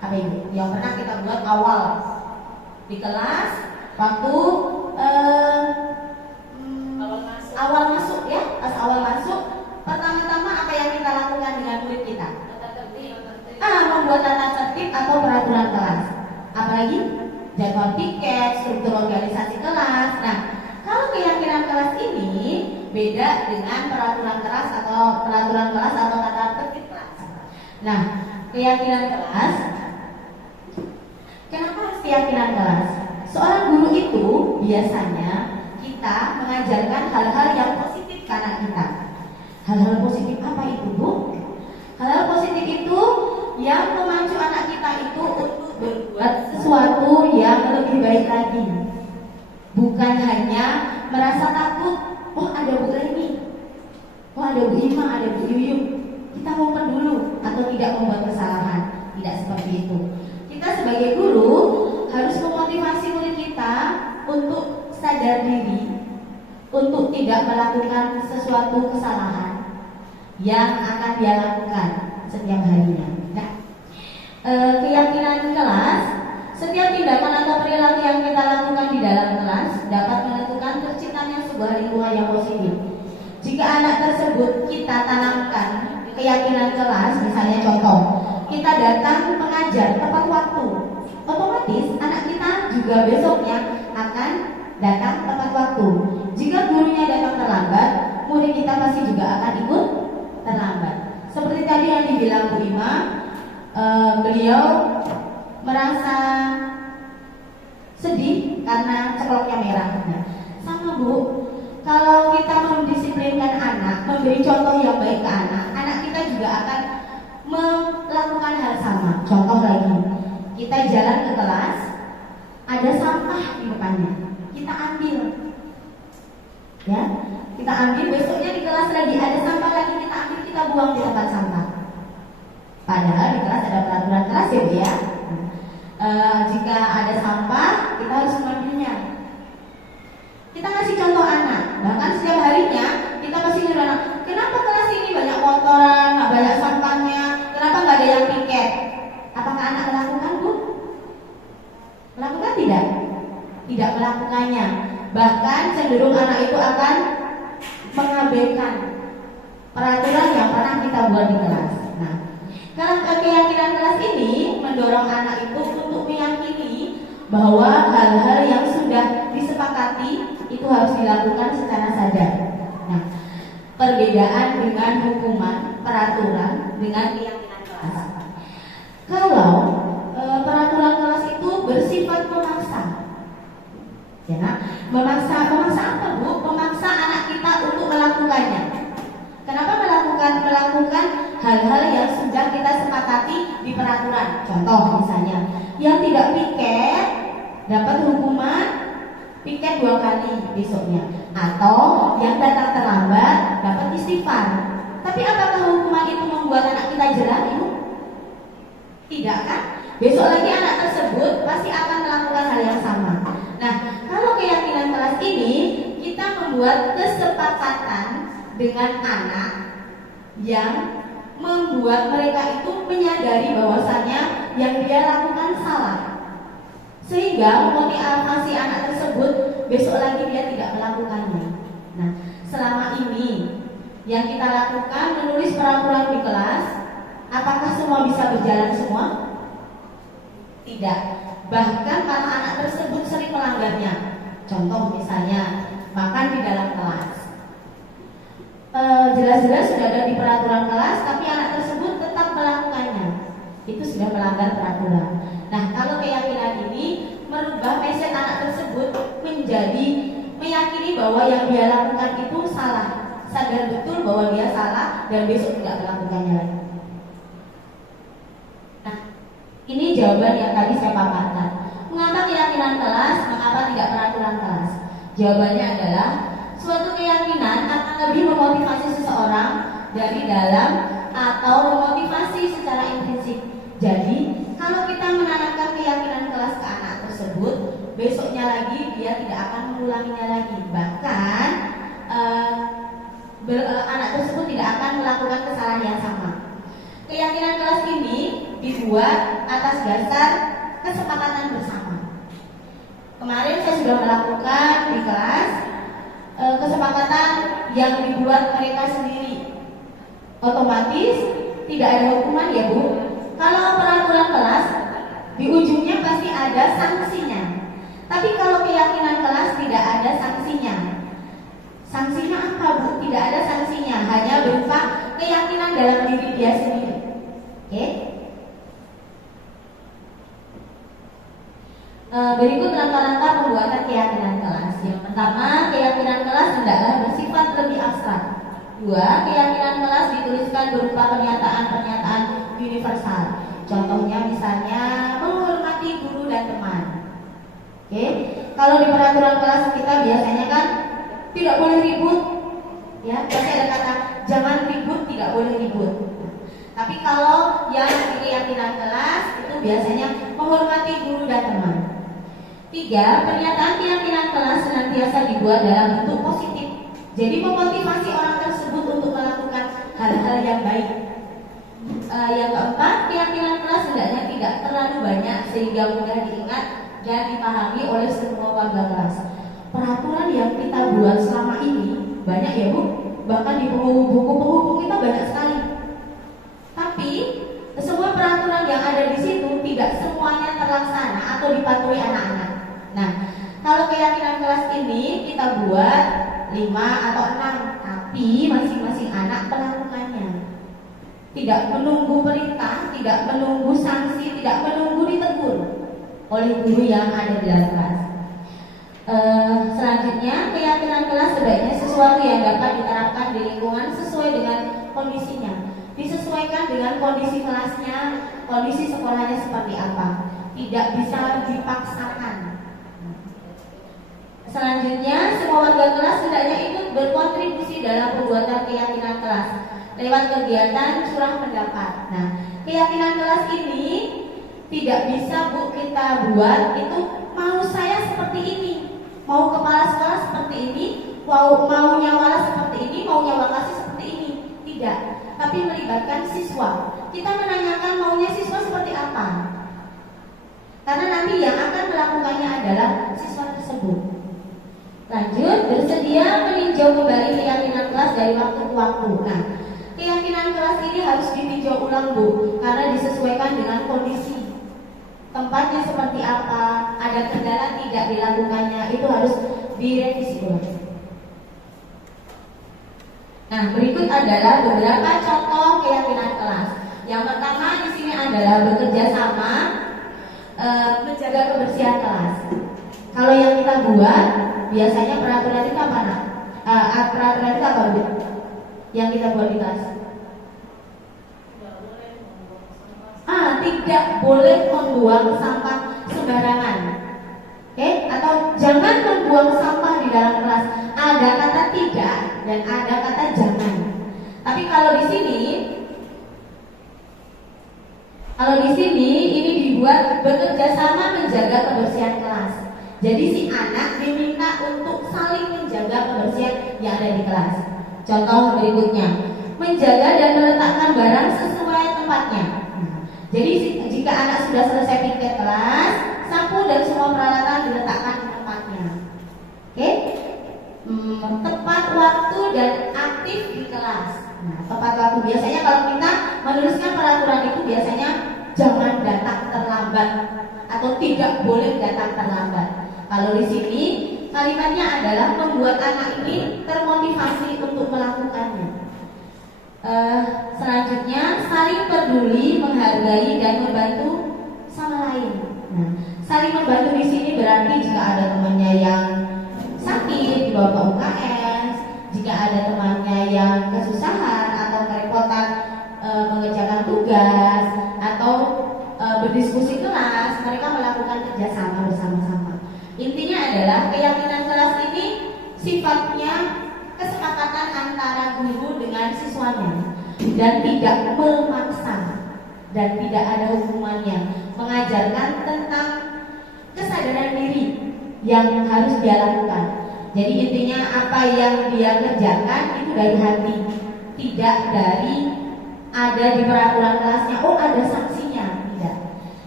Apa Ibu? Yang pernah kita buat awal di kelas waktu awal masuk ya, pas awal masuk, pertama-tama apa yang kita lakukan dengan murid kita? Membuat tata tertib atau peraturan kelas. Apalagi jadwal piket, struktur organisasi kelas. Nah, kalau keyakinan kelas ini beda dengan peraturan kelas atau tata tertib kelas. Nah, keyakinan kelas. Kenapa harus keyakinan kelas? Seorang guru itu biasanya kita mengajarkan hal-hal yang positif ke anak kita. Hal-hal positif apa itu, Bu? Hal-hal positif itu yang memacu anak kita itu untuk berbuat sesuatu yang lebih baik lagi. Bukan hanya merasa takut, oh ada Bu Reni, oh ada Bu Ima, ada Bu Yuyuk, kita ngumpet dulu atau tidak membuat kesalahan. Tidak seperti itu. Kita sebagai guru harus memotivasi murid kita untuk sadar diri, untuk tidak melakukan sesuatu kesalahan yang akan dia lakukan setiap harinya. Nah, keyakinan kelas, setiap tindakan atau perilaku yang kita lakukan di dalam kelas dapat menentukan terciptanya sebuah lingkungan yang positif. Jika anak tersebut kita tanamkan keyakinan kelas, misalnya contoh, kita datang mengajar tepat waktu, otomatis anak kita juga besoknya akan datang tepat waktu. Jika gurunya datang terlambat, murid kita pasti juga akan ikut terlambat. Seperti tadi yang dibilang Bu Ima, beliau merasa sedih karena cekloknya merah. Nah, sama Bu, kalau kita mendisiplinkan anak, memberi contoh yang baik ke anak, anak kita juga akan melakukan hal sama. Contoh lagi, kita jalan ke kelas, ada sampah di depannya, kita ambil, ya, kita ambil. Besoknya di kelas lagi ada sampah lagi, kita ambil, kita buang di tempat sampah. Padahal di kelas ada peraturan kelas ya Bu ya. Jika ada sampah, kita harus mengambilnya. Kita kasih contoh anak, bahkan setiap harinya kita pasti nyuruh anak, kenapa kelas ini banyak kotoran, nggak banyak sampahnya, kenapa nggak ada yang piket? Apakah anak melakukan, Bu? Melakukan tidak? Tidak melakukannya. Bahkan cenderung anak itu akan mengabaikan peraturan yang pernah kita buat di kelas. Nah, kalau keyakinan kelas ini mendorong anak itu untuk meyakini bahwa hal-hal yang sudah disepakati itu harus dilakukan secara sadar. Nah, perbedaan dengan hukuman, peraturan dengan keyakinan kelas. Kalau peraturan kelas itu bersifat memaksa, ya, memaksa apa Bu? Memaksa anak kita untuk melakukannya. Kenapa melakukan hal-hal yang sudah kita sepakati di peraturan? Contoh misalnya, yang tidak piket dapat hukuman piket 2 kali besoknya, atau yang datang terlambat dapat istighfar. Tapi apakah hukuman itu membuat anak kita jerah, Ibu? Tidak kan? Besok lagi anak tersebut pasti akan melakukan hal yang sama. Nah, kalau keyakinan kelas ini, kita membuat kesepakatan dengan anak yang membuat mereka itu menyadari bahwasannya yang dia lakukan salah, sehingga motivasi anak tersebut besok lagi dia tidak melakukannya. Nah, selama ini yang kita lakukan menulis peraturan di kelas, apakah semua bisa berjalan semua? Tidak. Bahkan kalau anak tersebut sering melanggarnya, contoh misalnya makan di dalam kelas, jelas-jelas sudah ada di peraturan kelas, tapi anak tersebut tetap melakukannya, itu sudah melanggar peraturan. Nah, kalau keyakinan ini merubah mindset anak tersebut menjadi meyakini bahwa yang dia lakukan itu salah, sadar betul bahwa dia salah dan besok tidak melakukannya lagi. Nah, ini jawaban yang tadi saya paparkan. Mengapa keyakinan kelas, mengapa tidak peraturan kelas? Jawabannya adalah suatu keyakinan akan lebih memotivasi seseorang dari dalam atau memotivasi secara intrinsik. Jadi, kalau kita menanamkan keyakinan kelas ke anak tersebut, besoknya lagi dia tidak akan mengulanginya lagi. Bahkan anak tersebut tidak akan melakukan kesalahan yang sama. Keyakinan kelas ini dibuat atas dasar kesepakatan bersama. Kemarin saya sudah melakukan di kelas kesepakatan yang dibuat mereka sendiri. Otomatis tidak ada hukuman ya Bu. Kalau peraturan kelas di ujungnya pasti ada sanksinya. Tapi kalau keyakinan kelas tidak ada sanksinya. Sanksinya apa Bu? Tidak ada sanksinya, hanya berupa keyakinan dalam diri dia sendiri. Oke? Berikut rangka-rangka pembuatan keyakinan kelas. Yang pertama, keyakinan kelas hendaklah bersifat lebih abstrak. Dua, keyakinan kelas dituliskan berupa pernyataan-pernyataan universal. Contohnya misalnya menghormati guru dan teman. Oke, kalau di peraturan kelas kita biasanya kan tidak boleh ribut, ya. Pasti ada kata jangan ribut, tidak boleh ribut. Tapi kalau yang di keyakinan kelas itu biasanya menghormati guru dan teman. Tiga, pernyataan keyakinan kelas senantiasa dibuat dalam bentuk positif. Jadi memotivasi orang tersebut untuk melakukan hal-hal yang baik. Yang keempat, keyakinan kelas hendaknya tidak terlalu banyak sehingga mudah diingat dan dipahami oleh semua warga kelas. Peraturan yang kita buat selama ini banyak ya Bu, bahkan di buku penghubung kita banyak sekali. Tapi semua peraturan yang ada di situ tidak semuanya terlaksana atau dipatuhi anak-anak. Nah, kalau keyakinan kelas ini kita buat 5 atau 6, tapi masing-masing anak melakukannya. Tidak menunggu perintah, tidak menunggu sanksi, tidak menunggu ditegur oleh guru yang ada di dalam kelas. Selanjutnya, keyakinan kelas sebaiknya sesuatu yang dapat diterapkan di lingkungan sesuai dengan kondisinya. Disesuaikan dengan kondisi kelasnya, kondisi sekolahnya seperti apa. Tidak bisa dipaksakan. Selanjutnya, semua warga kelas hendaknya ikut berkontribusi dalam pembuatan keyakinan kelas lewat kegiatan curah pendapat. Nah, keyakinan kelas ini tidak bisa Bu kita buat itu mau saya seperti ini, mau kepala sekolah seperti ini, maunya wala seperti ini, maunya wakasi seperti ini. Tidak, tapi melibatkan siswa. Kita menanyakan maunya siswa seperti apa. Karena nanti yang akan melakukannya adalah siswa tersebut. Lanjut, bersedia meninjau kembali keyakinan kelas dari waktu ke waktu. Nah, keyakinan kelas ini harus ditinjau ulang Bu, karena disesuaikan dengan kondisi. Tempatnya seperti apa, ada kendala tidak dilakukannya, itu harus direvisi ulang. Nah, berikut adalah beberapa contoh keyakinan kelas. Yang pertama di sini adalah bekerja sama menjaga kebersihan kelas. Kalau yang kita buat biasanya peraturan itu apa nak? Peraturan itu apa Bu? Yang kita buat di kelas? Tidak boleh membuang sampah sembarangan. Oke? Atau jangan membuang sampah di dalam kelas. Ada kata tidak dan ada kata jangan. Tapi kalau di sini ini dibuat bekerja sama menjaga kebersihan kelas. Jadi si anak diminta untuk saling menjaga kebersihan yang ada di kelas. Contoh berikutnya, menjaga dan meletakkan barang sesuai tempatnya. Jadi jika anak sudah selesai piket kelas, sapu dan semua peralatan diletakkan di tempatnya. Oke? Tepat waktu dan aktif di kelas. Nah, tepat waktu biasanya kalau kita menuliskan peraturan itu biasanya jangan datang terlambat atau tidak boleh datang terlambat. Kalau di sini kalimatnya adalah membuat anak ini termotivasi untuk melakukannya. Selanjutnya, saling peduli, menghargai dan membantu sama lain. Nah, saling membantu di sini berarti jika ada temannya yang sakit dibawa ke UKS, jika ada temannya yang kesusahan atau kerepotan mengerjakan tugas atau berdiskusi kelas, mereka melakukan kerjasama bersama-sama. Intinya adalah keyakinan kelas ini sifatnya kesepakatan antara guru dengan siswanya dan tidak memaksa dan tidak ada hukumannya, mengajarkan tentang kesadaran diri yang harus dia lakukan. Jadi intinya apa yang dia kerjakan itu dari hati, tidak dari ada di peraturan kelasnya, oh ada sanksinya, tidak.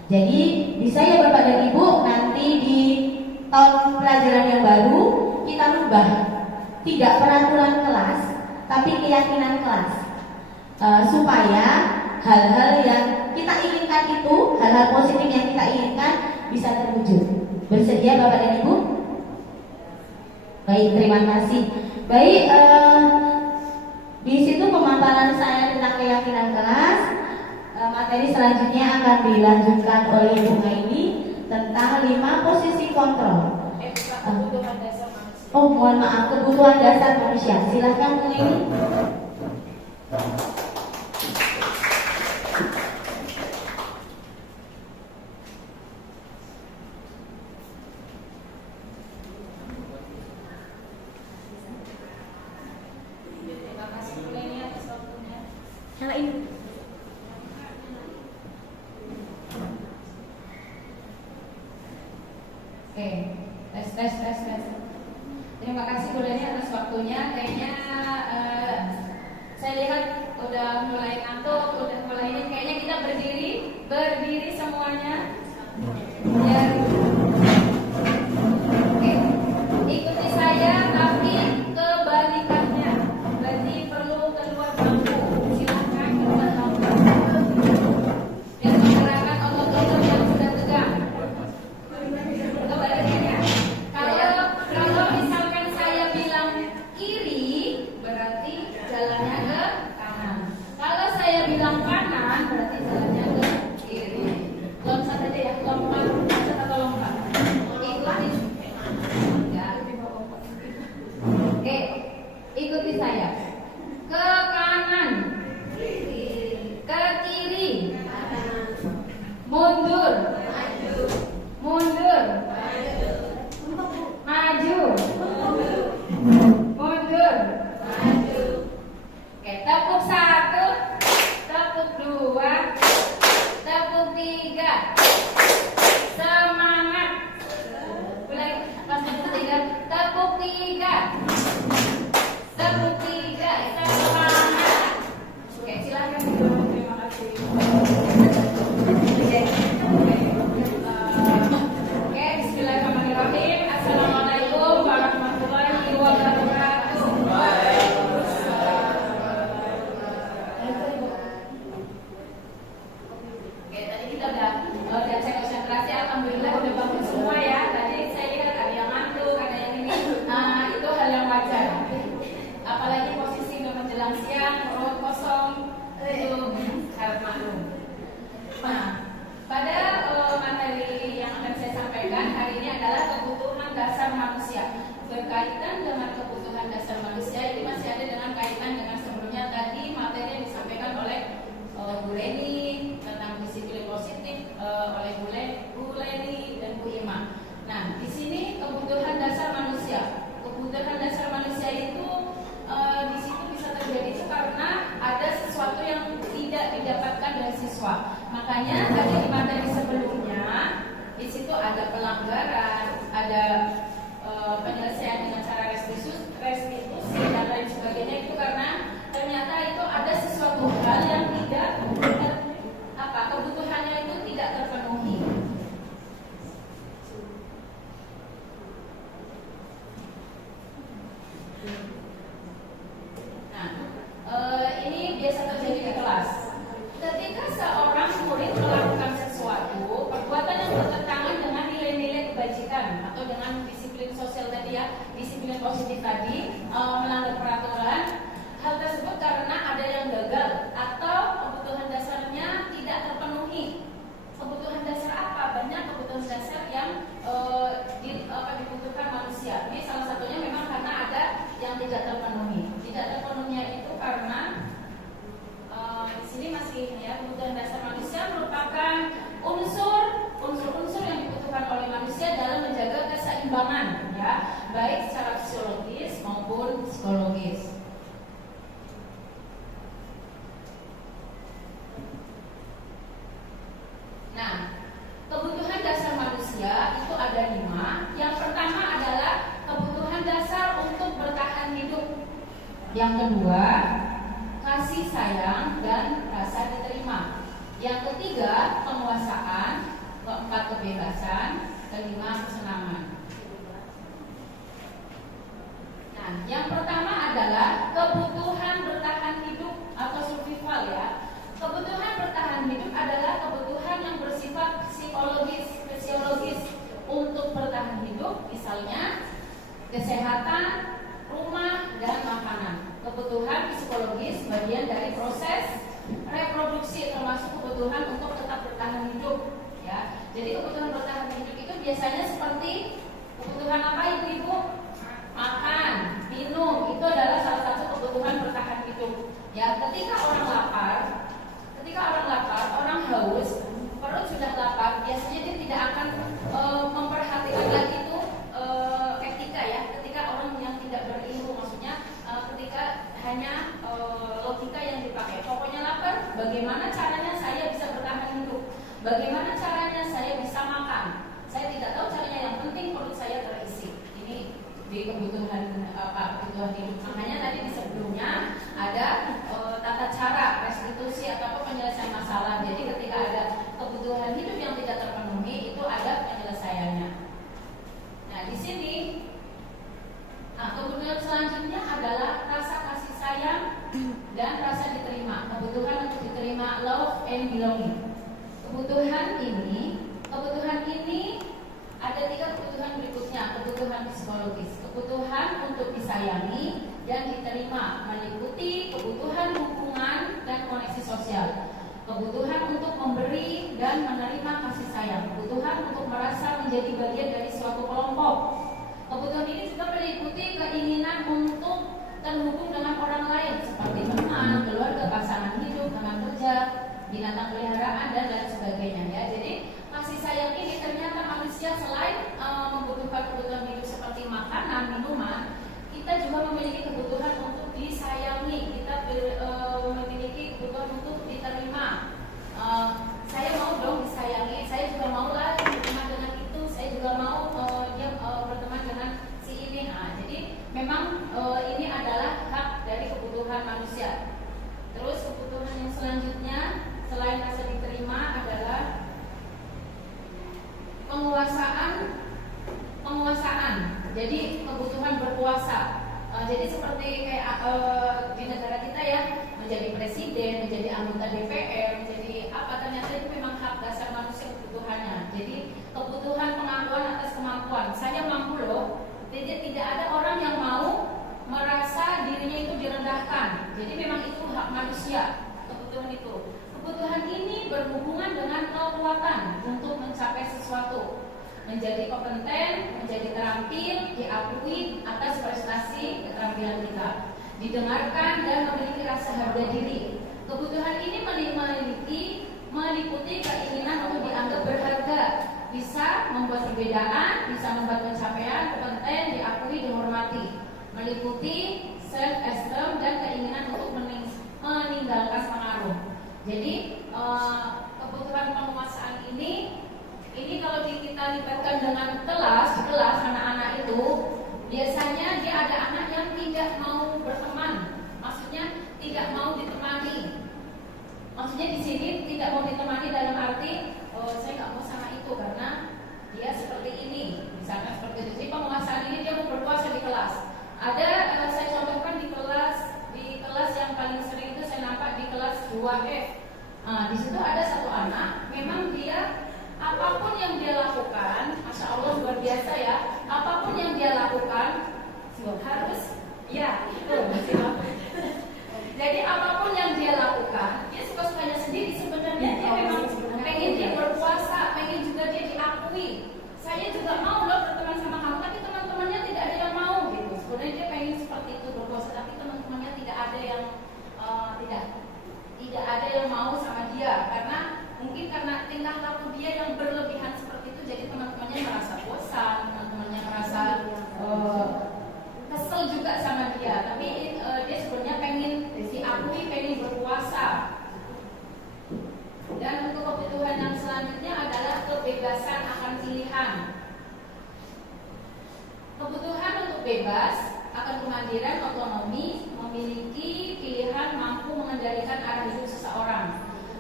Jadi bisa ya Bapak dan Ibu, nanti di tahun pelajaran yang baru kita ubah tidak peraturan kelas tapi keyakinan kelas, supaya hal-hal yang kita inginkan itu, hal-hal positif yang kita inginkan bisa terwujud. Bersedia Bapak dan Ibu? Baik, terima kasih. Baik, di situ pemaparan saya tentang keyakinan kelas. Materi selanjutnya akan dilanjutkan oleh Ibu Ngaini tentang 5 posisi kontrol. Kebutuhan dasar manusia. Oh, mohon maaf, kebutuhan dasar manusia. Silahkan Bu Ngaini. Terima kasih Bu Leni atas waktunya. Nyalain. Oke, tes. Terima kasih Bu Leni atas waktunya. Kayaknya saya lihat udah mulai ngantuk, udah mulai ini. Kayaknya kita berdiri semuanya. Ya. Oke, ikuti saya tapi kebalikannya. Berarti perlu keluar bangku. Silakan keluar bangku. Dan menggerakkan otot-otot yang sudah tegang. Kebalikannya. Kalau misalkan saya bilang kiri, berarti jalannya ke kanan. Kalau saya bilang kanan, berarti jalannya ke kiri. Lompat aja ya, lompat atau lompat. Ikuti. Ya. Oke, ikuti saya. Ke kanan, ke kiri, mundur, mundur, maju, mundur. Oke, tepuk 1, tepuk 2, tepuk 3. Semangat. Boleh pas tepuk 3, tepuk 3. Tepuk 3, semangat. Oke, silakan duduk. Terima kasih. Oke, bismillahirrahmanirrahim. Assalamualaikum warahmatullahi wabarakatuh. Oke, tadi kita udah cek konsentrasi. Alhamdulillah udah bagus semua ya. Tadi saya lihat ada yang ngantuk, ada yang ini. Itu hal yang wajar. Apalagi posisi udah menjelang siang, perut kosong, itu harus maklum. Nah, pada materi yang akan saya sampaikan hari ini adalah kebutuhan dasar manusia. Berkaitan dengan kebutuhan dasar manusia ini masih ada dengan kaitan dengan sebelumnya tadi materi yang disampaikan oleh Bu Leni tentang disiplin positif oleh Bu Leni dan Bu Ima. Nah, di sini kebutuhan dasar manusia. Kebutuhan dasar manusia itu di situ bisa terjadi itu karena ada sesuatu yang tidak didapatkan dari siswa. Makanya tadi di materi sebelumnya di situ ada pelanggaran, ada penyelesaian dengan cara restitusi dan lain sebagainya, itu karena ternyata itu ada sesuatu hal yang tidak kebutuhannya itu tidak terpenuhi. Nah, ini biasa terjadi di kelas. Ketika seorang murid melakukan sesuatu, perbuatan yang bertentangan dengan nilai-nilai kebajikan atau dengan disiplin sosial tadi ya, disiplin positif tadi, melanggar peraturan, hal tersebut karena ada yang gagal atau kebutuhan dasarnya tidak terpenuhi. Kebutuhan dasar apa? Banyak kebutuhan dasar yang dibutuhkan manusia. Ini salah satunya memang karena ada yang tidak terpenuhi. Tidak terpenuhinya itu karena di sini masih ya, kebutuhan dasar manusia merupakan unsur-unsur yang dibutuhkan oleh manusia dalam menjaga keseimbangan ya, baik secara fisiologis maupun psikologis. Nah, kebutuhan dasar manusia itu ada 5. Yang pertama adalah kebutuhan dasar untuk bertahan hidup. Yang kedua, kasih sayang dan rasa diterima. Yang ketiga, penguasaan. keempat kebebasan, kelima kesenangan. Nah, yang pertama adalah kebutuhan bertahan hidup atau survival ya. Kebutuhan bertahan hidup adalah kebutuhan yang bersifat psikologis, fisiologis untuk bertahan hidup, misalnya kesehatan, rumah, dan makanan. Kebutuhan psikologis bagian dari proses reproduksi, termasuk kebutuhan untuk tetap bertahan hidup ya. Jadi kebutuhan bertahan hidup itu biasanya seperti kebutuhan apa ibu-ibu? Makan, minum, itu adalah salah satu kebutuhan bertahan hidup ya. Ketika orang lapar, orang haus, perut sudah lapar, biasanya dia tidak akan memperhatikan lagi itu etika ya. Ketika orang yang tidak berilmu, maksudnya ketika hanya logika yang dipakai. Pokoknya lapar, bagaimana caranya saya bisa bertahan hidup? Bagaimana caranya saya bisa makan? Saya tidak tahu caranya, yang penting perut saya terisi. Ini di kebutuhan kebutuhan hidup. Makanya tadi di sebelumnya ada tata cara restitusi atau penyelesaian masalah. Jadi ketika ada kebutuhan hidup yang tidak terpenuhi, itu ada penyelesaiannya. Nah, di sini kebutuhan selanjutnya adalah rasa kasih sayang dan rasa diterima. Kebutuhan untuk diterima, love and belonging. Kebutuhan ini ada 3 kebutuhan berikutnya. Kebutuhan psikologis, kebutuhan untuk disayangi dan diterima, meliputi kebutuhan hubungan dan koneksi sosial, kebutuhan untuk memberi dan menerima kasih sayang, kebutuhan untuk merasa menjadi bagian dari suatu kelompok. Kebutuhan ini juga meliputi keinginan untuk terhubung dengan orang lain seperti teman, keluarga, pasangan hidup, teman kerja, binatang peliharaan, dan lain sebagainya ya. Jadi kasih sayang ini ternyata manusia selain membutuhkan kebutuhan hidup seperti makanan, minuman, kita juga memiliki kebutuhan untuk disayangi. Kita memiliki kebutuhan untuk diterima. Saya mau dong disayangi, saya juga mau lah berteman dengan itu, saya juga mau dia berteman dengan si ini. Nah, jadi memang ini adalah hak dari kebutuhan manusia. Terus kebutuhan yang selanjutnya selain rasa diterima adalah penguasaan. Jadi kebutuhan berkuasa. Jadi seperti kayak di negara kita ya, menjadi presiden, menjadi anggota DPR, menjadi apa, ternyata itu memang hak dasar manusia kebutuhannya. Jadi kebutuhan pengakuan atas kemampuan. Saya mampu loh. Jadi tidak ada orang yang mau merasa dirinya itu direndahkan. Jadi memang itu hak manusia, kebutuhan itu. Kebutuhan ini berhubungan dengan kekuatan untuk mencapai sesuatu, menjadi kompeten, menjadi terampil, diakui atas prestasi keterampilan kita, didengarkan dan memiliki rasa harga diri. Kebutuhan ini meliputi keinginan untuk dianggap berharga, bisa membuat perbedaan, bisa membuat pencapaian, kompeten, diakui, dihormati, meliputi self-esteem dan keinginan untuk meninggalkan pengaruh. Jadi kebutuhan penguasaan ini kalau kita libatkan dengan di kelas anak-anak itu biasanya dia ada anak yang tidak mau berteman, maksudnya tidak mau ditemani. Maksudnya di sini tidak mau ditemani dalam arti saya nggak mau sama itu karena dia seperti ini, misalnya seperti itu. Jadi penguasaan ini dia mau berkuasa di kelas. Ada saya contohkan di kelas yang paling sering itu saya nampak di kelas 2F. Di situ ada satu anak, memang dia apapun yang dia lakukan, masya Allah luar biasa ya. Apapun yang dia lakukan harus ya itu. Jadi apapun yang dia lakukan, dia suka-sukanya sendiri. Sebenarnya dia memang pengen dia berpuasa, pengen juga dia diakui. Saya juga mau loh berteman sama kamu, tapi teman-temannya tidak ada yang mau gitu. Sebenarnya dia pengen seperti itu berpuasa, tapi teman-temannya tidak ada yang tidak ada yang mau sama dia karena tingkah laku dia yang berlebihan seperti itu. Jadi teman-temannya merasa bosan, teman-temannya merasa kesel juga sama dia. Tapi dia sebenarnya pengen diakui, pengen berpuasa. Dan untuk kebutuhan yang selanjutnya adalah kebebasan akan pilihan. Kebutuhan untuk bebas akan kemandirian, otonomi, memiliki pilihan, mampu mengendalikan arah hidup seseorang.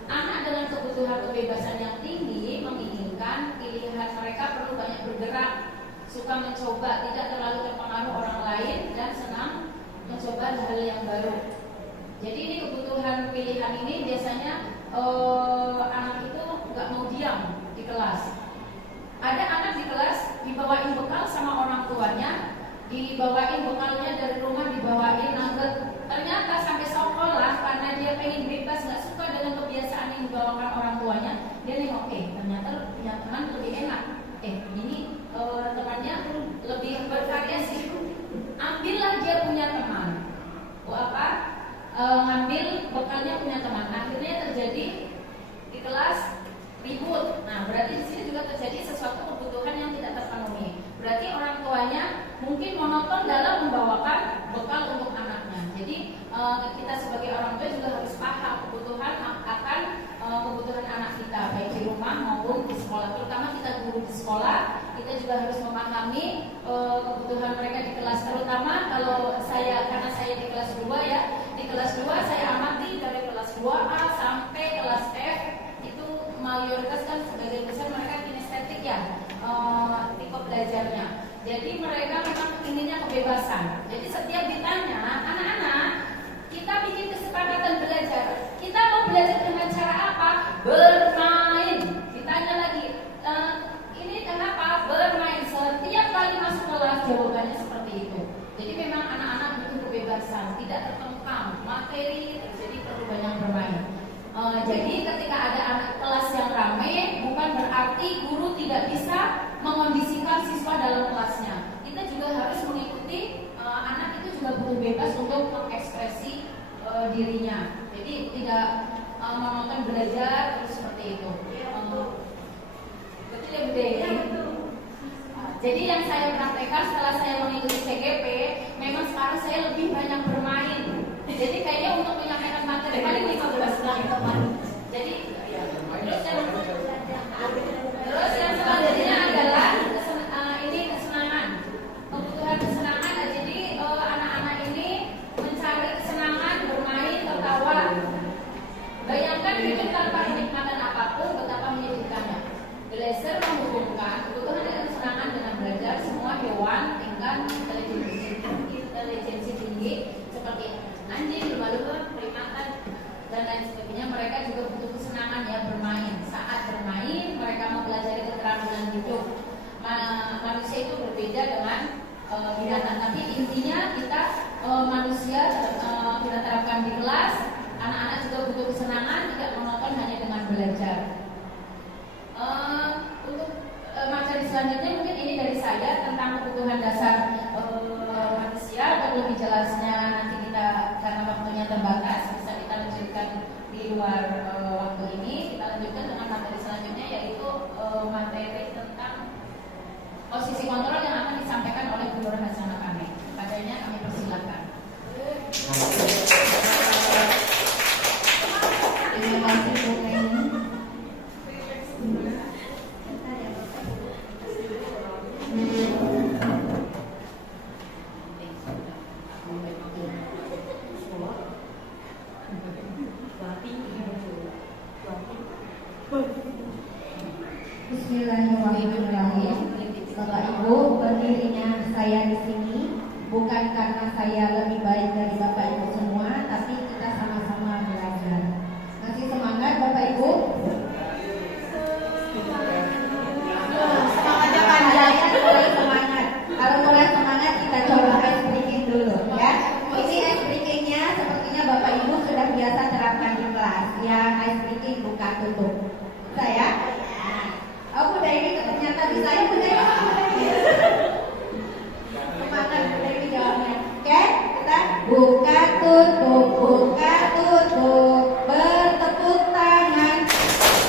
anak dengan kebutuhan kebebasan yang tinggi menginginkan pilihan mereka perlu banyak bergerak, suka mencoba, tidak terlalu terpengaruh orang lain, dan senang mencoba hal yang baru. Jadi ini kebutuhan pilihan ini biasanya anak itu nggak mau diam di kelas. Ada anak di kelas dibawain bekal sama orang tuanya, dibawain bekalnya dari rumah, dibawain nugget. Ternyata sampai sekolah karena dia pengen bebas, nggak suka dengan kebiasaan yang dibawakan orang tuanya, dia nengok, ternyata punya teman lebih enak. Ini temannya lebih bervariasi. Ambillah dia punya teman. Ngambil bekalnya punya teman. Akhirnya terjadi di kelas ribut. Nah, berarti di sini juga terjadi sesuatu kebutuhan yang tidak terpenuhi. Berarti orang tuanya mungkin monoton dalam membawakan bekal untuk anaknya. Jadi kita sebagai orang tua juga harus paham kebutuhan akan kebutuhan anak kita, baik di rumah maupun di sekolah. Terutama kita guru di sekolah, kita juga harus memahami kebutuhan mereka di kelas. Terutama kalau karena saya di kelas 2 ya, di kelas 2 saya amati dari kelas 2A sampai kelas F itu mayoritas kan sebagian besar mereka kinestetik ya, tipe belajarnya. Jadi mereka memang inginnya kebebasan. Jadi setiap ditanya, anak-anak, kita bikin kesepakatan belajar. Kita mau belajar dengan cara apa? Bermain. Ditanya lagi, ini kenapa? Bermain. Setiap kali masuk kelas jawabannya seperti itu. Jadi memang anak-anak butuh kebebasan, tidak terkekang materi, jadi perlu banyak bermain. Jadi ketika ada anak kelas yang ramai, bukan berarti guru tidak bisa mengondisikan siswa dalam kelasnya. Kita juga harus mengikuti, anak itu juga butuh bebas untuk mengekspresi dirinya. Jadi tidak monoton belajar terus seperti itu. Betul ya Bude? Jadi yang saya praktekkan setelah saya mengikuti CGP, memang sekarang saya lebih banyak bermain. Jadi kayaknya untuk menyampaikan materi paling 15 menit teman. Jadi terus yang selanjutnya adalah ini kesenangan, kebutuhan kesenangan. Jadi anak-anak ini mencari kesenangan, bermain, tertawa. Bayangkan hidup tanpa kenikmatan apapun, betapa menyedihkannya. Glaser menghubungkan kebutuhan dan kesenangan dengan belajar. Semua hewan dengan intelijensi tinggi seperti anjing, lumba-lumba, primata, dan lain sebagainya, mereka juga butuh kesenangan ya, bermain. Saat bermain, mereka mempelajari keterampilan hidup. Manusia itu berbeda dengan binatang, tapi intinya kita manusia kita terapkan di kelas. Anak-anak juga butuh kesenangan, tidak monoton hanya dengan belajar. Untuk materi selanjutnya mungkin ini dari saya tentang kebutuhan dasar manusia, dan lebih jelasnya nanti kita, karena waktunya terbatas, bisa kita lanjutkan di luar waktu ini. Kita lanjutkan dengan materi selanjutnya, yaitu materi tentang posisi kontrol yang akan disampaikan oleh Bu Nur Hasanah Kame. Padanya kami persilakan. Terima kasih Bu Neni. Bismillahirrahmanirrahim. Bapak Ibu, berdirinya saya di sini bukan karena saya lebih baik dari Bapak Ibu semua, tapi kita sama-sama belajar. Masih semangat Bapak Ibu? Semangatnya panjang, mulai semangat. Kalau mulai semangat kita coba ice breaking dulu ya. Ini ice breakingnya sepertinya Bapak Ibu sudah biasa terapkan di kelas. Yang ice breaking buka tutup. Saya? Oh, Bu Dewi ternyata bisa ya Bu Dewi. Semangat Bu Dewi jawabnya. Oke, kita buka tutup, bertepuk tangan.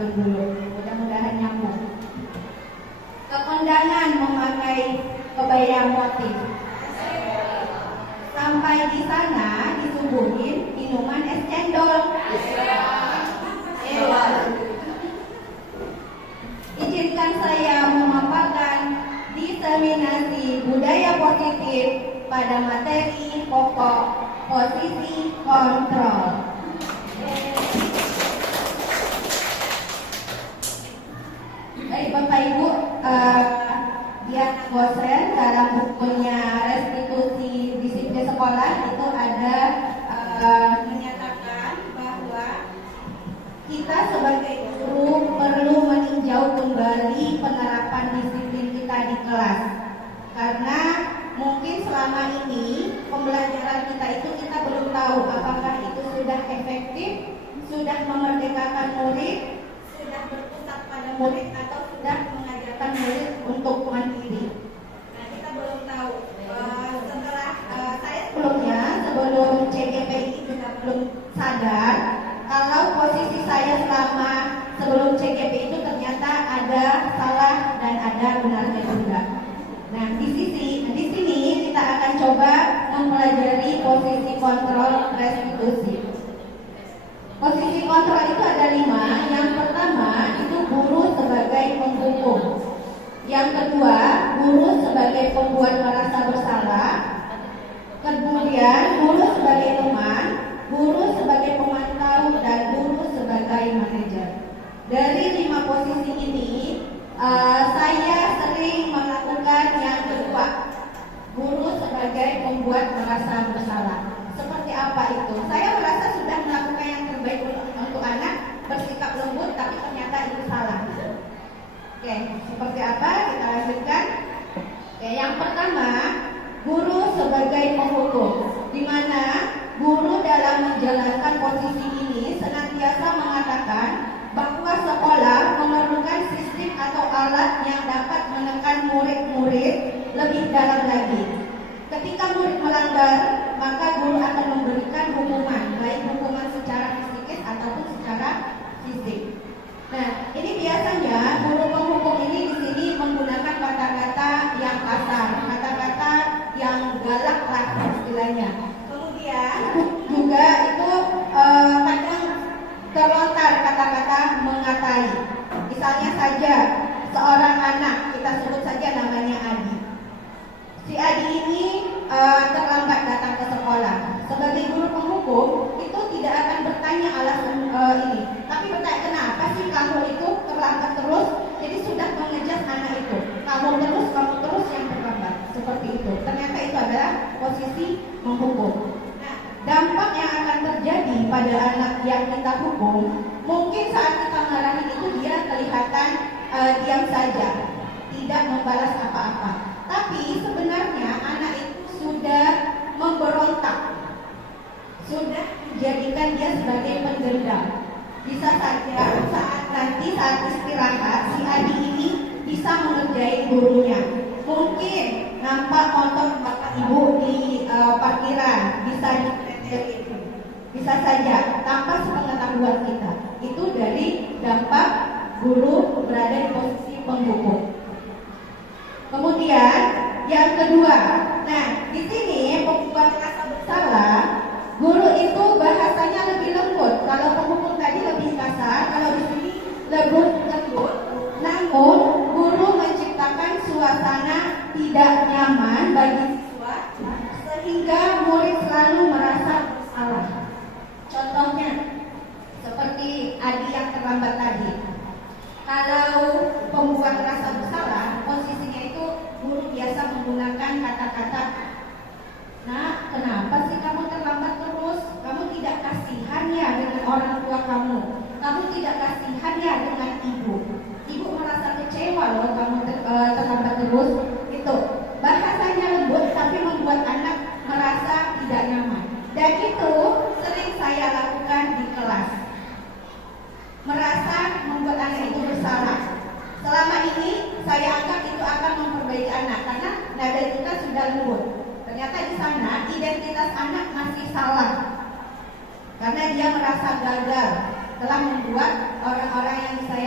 dulu. Mudah-mudahan nyambung. Kekondangan memakai kebaya motif. Sampai di sana disuguhin minuman es cendol. Izinkan saya memaparkan diseminasi budaya positif pada materi pokok posisi kontrol. Baik Bapak Ibu, Diana Gosren dalam bukunya Restitusi Disiplin Sekolah itu ada menyatakan bahwa kita sebagai guru perlu meninjau kembali penerapan disiplin kita di kelas, karena mungkin selama ini pembelajaran kita itu kita belum tahu apakah itu sudah efektif, sudah memerdekakan murid, sudah berpusat pada murid, atau sudah mengajarkan murid untuk mandiri. Nah, kita belum tahu. Setelah saya sebelum CGPI juga belum sadar kalau posisi saya selama sebelum CGP itu ternyata ada salah dan ada benarnya juga. Nah, di sini kita akan coba mempelajari posisi kontrol restitusi. Posisi kontrol itu ada 5. Yang pertama itu guru sebagai penghukum. Yang kedua, guru sebagai pembuat merasa bersalah. Kemudian guru sebagai teman, guru sebagai pemantau, dan guru sebagai manajer. Dari 5 posisi ini, saya sering melakukan yang kedua, guru sebagai pembuat merasa bersalah. Seperti apa itu? Saya merasa sudah melakukan yang terbaik untuk anak, bersikap lembut, tapi ternyata itu salah. Oke, seperti apa? Kita lanjutkan. Oke, yang pertama, guru sebagai penghukum, di mana guru dalam menjalankan posisi ini senantiasa mengatakan bahwa sekolah memerlukan sistem atau alat yang dapat menekan murid-murid lebih dalam lagi. Ketika murid melanggar, maka guru akan memberikan hukuman, baik hukuman secara psikis ataupun secara fisik. Nah, ini biasanya guru penghukum ini di sini menggunakan kata-kata yang kasar, kata-kata yang galak lah istilahnya. Kemudian juga itu kadang terlontar kata-kata mengatai. Misalnya saja seorang anak, kita sebut saja namanya Adi. Si Adi ini terlambat datang ke sekolah. Sebagai guru penghukum itu tidak akan bertanya alasan ini, tapi bertanya kenapa sih kamu itu terlambat terus. Jadi sudah mengejas anak itu, kamu terus yang terlambat, seperti itu. Ternyata itu adalah posisi menghukum. Nah, dampak yang akan terjadi pada anak yang kita hukum, mungkin saat kita marahin itu dia kelihatan diam saja, tidak membalas apa-apa. Tapi sebenarnya anak itu sudah memberontak, sudah menjadikan dia sebagai pendendam. Bisa saja saat istirahat si Adi ini bisa mengerjai gurunya. Mungkin nampak motor bapak ibu di parkiran, bisa ditempelin. Bisa saja tanpa sepengetahuan kita. Itu dari dampak guru berada di posisi penghukum. Kemudian yang kedua, nah di sini pembuat rasa bersalah, guru itu bahasanya lebih lembut. Kalau penghukum tadi lebih kasar, kalau di sini lembut. Namun guru menciptakan suasana tidak nyaman bagi siswa sehingga murid selalu merasa bersalah. Contohnya seperti Adi yang terlambat tadi. Kalau pembuat rasa bersalah, posisinya itu guru biasa menggunakan kata-kata, "Nah, kenapa sih kamu terlambat terus? Kamu tidak kasihan ya dengan orang tua kamu? Kamu tidak kasihan ya dengan ibu? Ibu merasa kecewa loh kamu terlambat terus." Itu bahasanya lembut tapi membuat anak merasa tidak nyaman. Dan itu sering saya lakukan di kelas. Merasa membuat anak itu bersalah. Selama ini saya anggap itu akan memperbaiki anak karena nada kita sudah lembut. Ternyata di sana identitas anak masih salah karena dia merasa gagal telah membuat orang-orang yang saya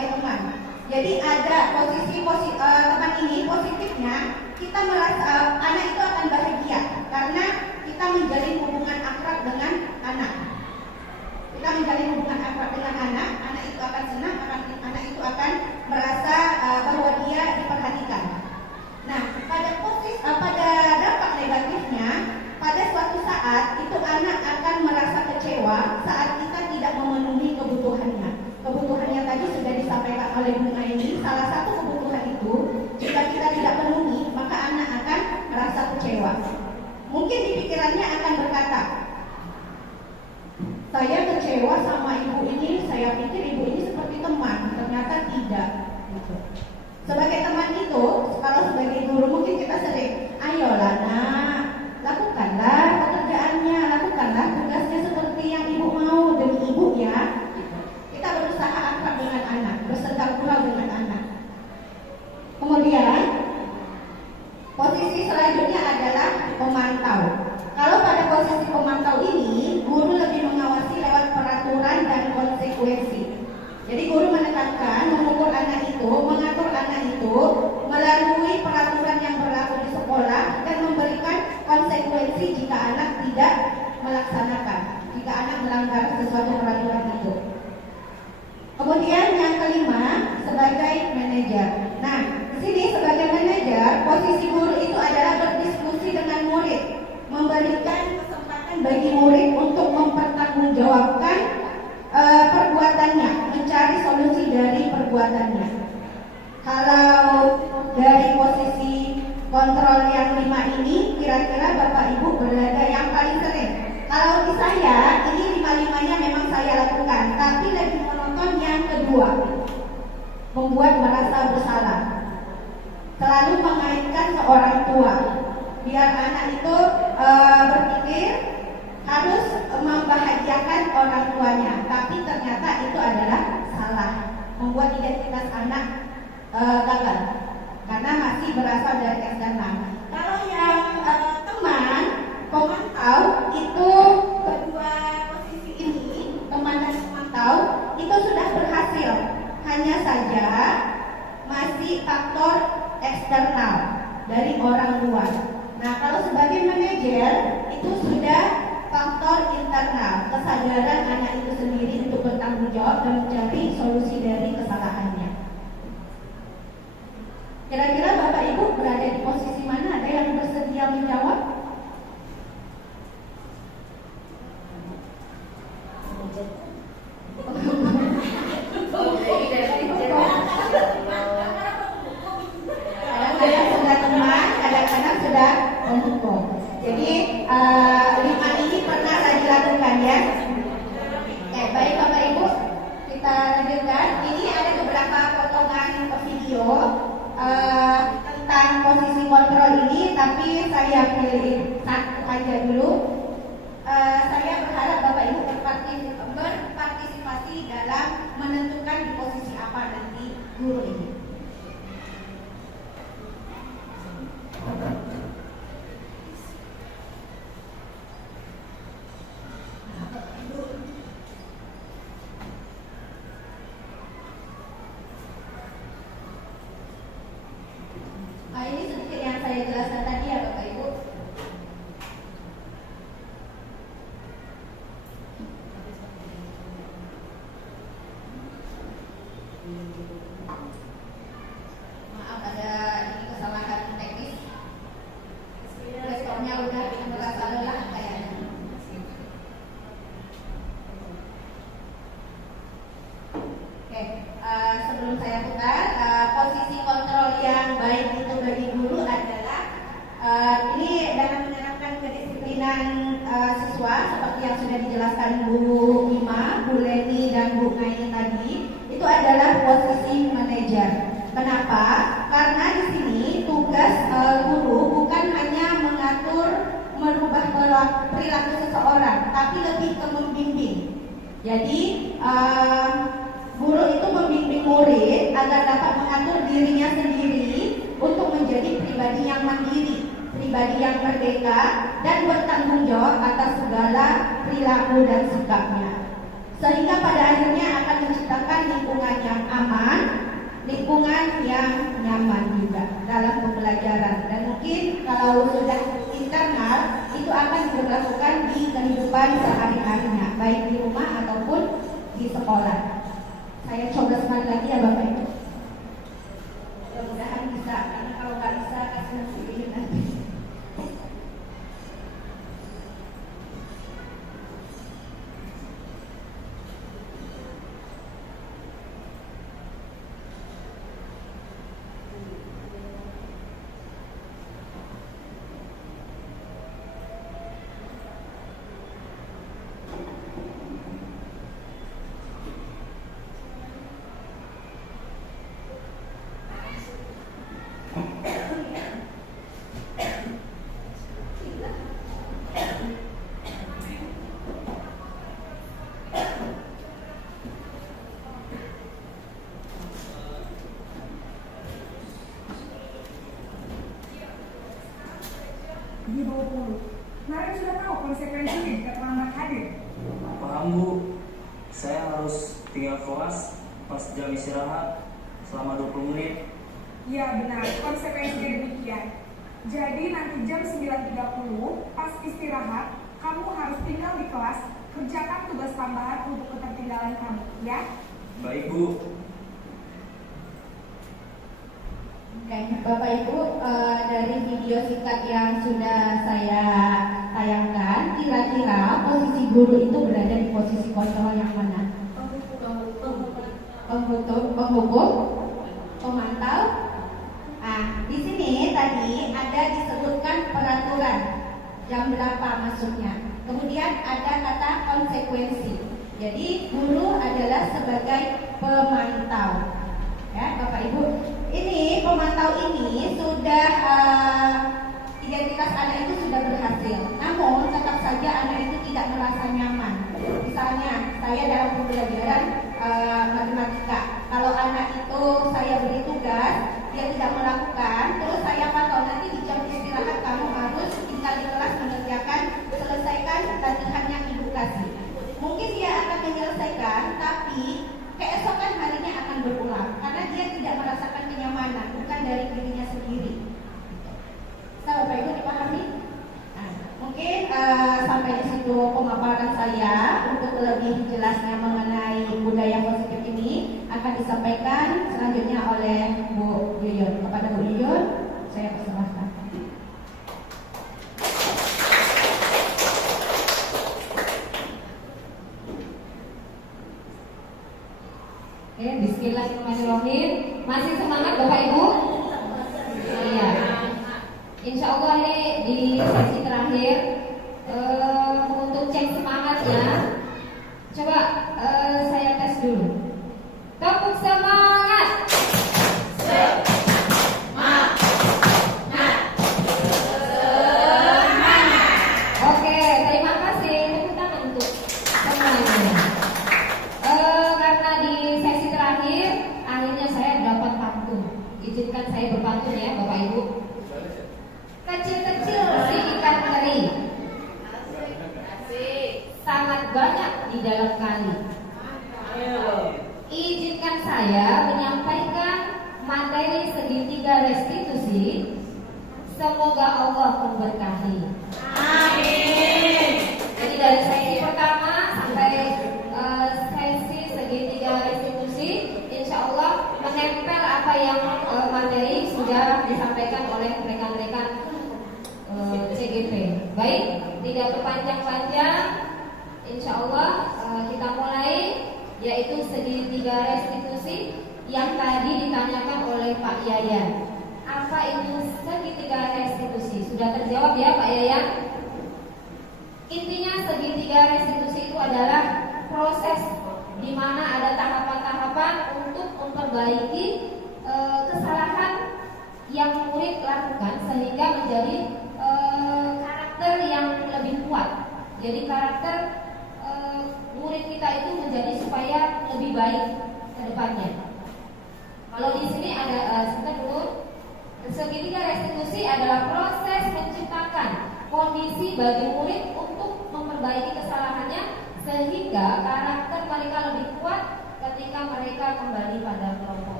Jadi ada teman ini positifnya kita merasa anak itu akan bahagia karena kita menjalin hubungan akrab dengan anak. Kita menjalin hubungan akrab dengan anak itu akan senang, anak itu akan merasa bahwa dia diperhatikan. Nah, pada dampak negatifnya, pada suatu saat itu anak akan merasa kecewa saat kita tidak memenuhi kebutuhannya. Kebutuhannya tadi sudah disampaikan oleh Bu Aini. Salah satu kebutuhan itu jika kita tidak penuhi, maka anak akan merasa kecewa. Mungkin di pikirannya akan berkata, saya kecewa sama ibu ini, saya pikir ibu ini seperti teman, ternyata tidak. Sebagai teman itu, kalau sebagai guru mungkin kita sering, ayolah nak, lakukanlah pekerjaannya, lakukanlah tugasnya seperti yang ibu mau demi ibu ya. Kita berusaha akrab dengan anak, bersedang gurau dengan anak. Kemudian posisi selanjutnya adalah pemantau. Kalau pada posisi pemantau ini, guru lebih mengawasi lewat peraturan dan konsekuensi. Jadi guru menekankan, mengukur anak itu, mengatur anak itu melalui peraturan yang berlaku di sekolah dan memberikan konsekuensi jika anak tidak melaksanakan, jika anak melanggar sesuatu peraturan itu. Kemudian yang kelima, sebagai manajer. Nah, di sini sebagai manajer, posisi guru itu adalah berdiskusi dengan murid, memberikan kesempatan bagi murid untuk mempertanggungjawabkan perbuatannya, mencari solusi dari perbuatannya. Kalau dari posisi kontrol yang 5 ini, kira-kira Bapak Ibu berada yang paling sering. Kalau di saya, ini 5-5-nya memang saya lakukan, tapi lebih menonton yang kedua, membuat merasa bersalah. Selalu mengaitkan ke orang tua, biar anak itu berpikir harus membahagiakan orang tuanya, tapi ternyata itu adalah salah, membuat identitas anak gagal karena masih berasal dari eksternal. Kalau yang teman pemantau itu kedua posisi ini, teman dan pemantau itu sudah berhasil, hanya saja masih faktor eksternal dari orang luar. Nah, kalau sebagai manajer itu sudah faktor internal, kesadaran anak itu sendiri untuk bertanggung jawab dan mencari solusi dari kesalahannya. Kira-kira Bapak Ibu berada di posisi mana? Ada yang bersedia menjawab? Kadang-kadang sudah teman, kadang-kadang sudah mendukung. Jadi 5 ini pernah saya dilakukan ya. Baik Bapak Ibu, kita lanjutkan. Ini ada beberapa potongan video tentang posisi kontrol ini, tapi saya pilih satu aja dulu. Saya berharap Bapak Ibu berpartisipasi dalam menentukan di posisi apa nanti guru ini. Ini sedikit yang saya jelaskan tadi ya Bapak Ibu. Maaf ada ini kesalahan teknis. Responnya udah merasa lelah kayaknya. Oke, sebelum saya putar, posisi kontrol yang baik itu bagi guru adalah ini dalam menerapkan kedisiplinan siswa seperti yang sudah dijelaskan Bu Ima, Bu Leni dan Bu Ngaini tadi, itu adalah posisi manajer. Kenapa? Karena di sini tugas guru bukan hanya mengatur, merubah perilaku seseorang, tapi lebih ke membimbing. Jadi guru itu membimbing murid agar dapat mengatur dirinya sendiri untuk menjadi pribadi yang mandiri, pribadi yang merdeka dan bertanggung jawab atas segala perilaku dan sikapnya. Sehingga pada akhirnya akan menciptakan lingkungan yang aman, lingkungan yang nyaman juga dalam pembelajaran. Dan mungkin kalau sudah internal itu akan diberlakukan di kehidupan sehari-harinya, baik di rumah ataupun di sekolah. Saya coba sekali lagi ya Bapak Ibu. Mudah-mudahan bisa, karena kalau nggak bisa kasih nanti. Di bawah puluh. Kemarin sudah tahu konsekuensinya jika terlambat hadir. Paham Bu, saya harus tinggal kelas pas jam istirahat selama 20 menit. Ya benar, konsekuensinya demikian. Jadi nanti jam 9.30 pas istirahat, kamu harus tinggal di kelas, kerjakan tugas tambahan untuk ketertinggalan kamu, ya? Baik Bu. Oke, Bapak Ibu, dari video singkat yang sudah saya tayangkan, kira-kira posisi guru itu berada di posisi kontrol yang mana? Penghukum, pemantau. Nah, di sini tadi ada disebutkan peraturan jam berapa masuknya. Kemudian ada kata konsekuensi. Jadi guru adalah sebagai pemantau. Ya, Bapak Ibu, ini pemantau ini sudah identitas anak itu sudah berhasil. Namun tetap saja anak itu tidak merasa nyaman. Misalnya saya dalam pembelajaran matematika, kalau anak itu saya beri tugas, dia tidak melakukan, terus saya pantau nanti di jam istirahat kamu harus tinggal di kelas mengerjakan, selesaikan latihan yang ibu kasih. Mungkin dia akan menyelesaikan, tapi keesokan harinya akan berulang karena dia tidak merasakan kenyamanan, bukan dari dirinya sendiri. Bapak Ibu dipahami? Mungkin sampai di situ pemaparan saya. Untuk lebih jelasnya mengenai budaya positif ini akan disampaikan selanjutnya oleh Bu Yuyun. Kepada Bu Yuyun, saya persilahkan. Oke, bismillahirrahmanirrahim. Masih semangat Bapak Ibu? Iya. Insya Allah ini di sesi terakhir untuk cek semangatnya. Coba saya tes dulu. Tepuk semangat. Oke, terima kasih. Tepuk tangan untuk semuanya. Karena di sesi terakhir akhirnya saya dapat pantun. Izinkan saya berpantun ya Bapak Ibu. Kecil-kecil si ikan teri, sangat banyak di dalam kali. Izinkan saya menyampaikan materi segitiga restitusi. Semoga Allah memberkahi. Amin. Jadi dari sesi pertama sampai sesi segitiga restitusi, insya Allah menempel apa yang materi sudah disampaikan oleh rekan-rekan CGP. Baik, tidak berpanjang-panjang, insya Allah kita mulai, yaitu segitiga restitusi yang tadi ditanyakan oleh Pak Yayan. Apa itu segitiga restitusi? Sudah terjawab ya Pak Yayan? Intinya segitiga restitusi itu adalah proses di mana ada tahapan-tahapan untuk memperbaiki kesalahan yang murid lakukan sehingga menjadi karakter yang lebih kuat. Jadi karakter murid kita itu menjadi supaya lebih baik ke depannya. Kalau di sini ada sebentar dulu. Segitiga restitusi adalah proses menciptakan kondisi bagi murid untuk memperbaiki kesalahannya sehingga karakter mereka lebih kuat ketika mereka kembali pada kelompok.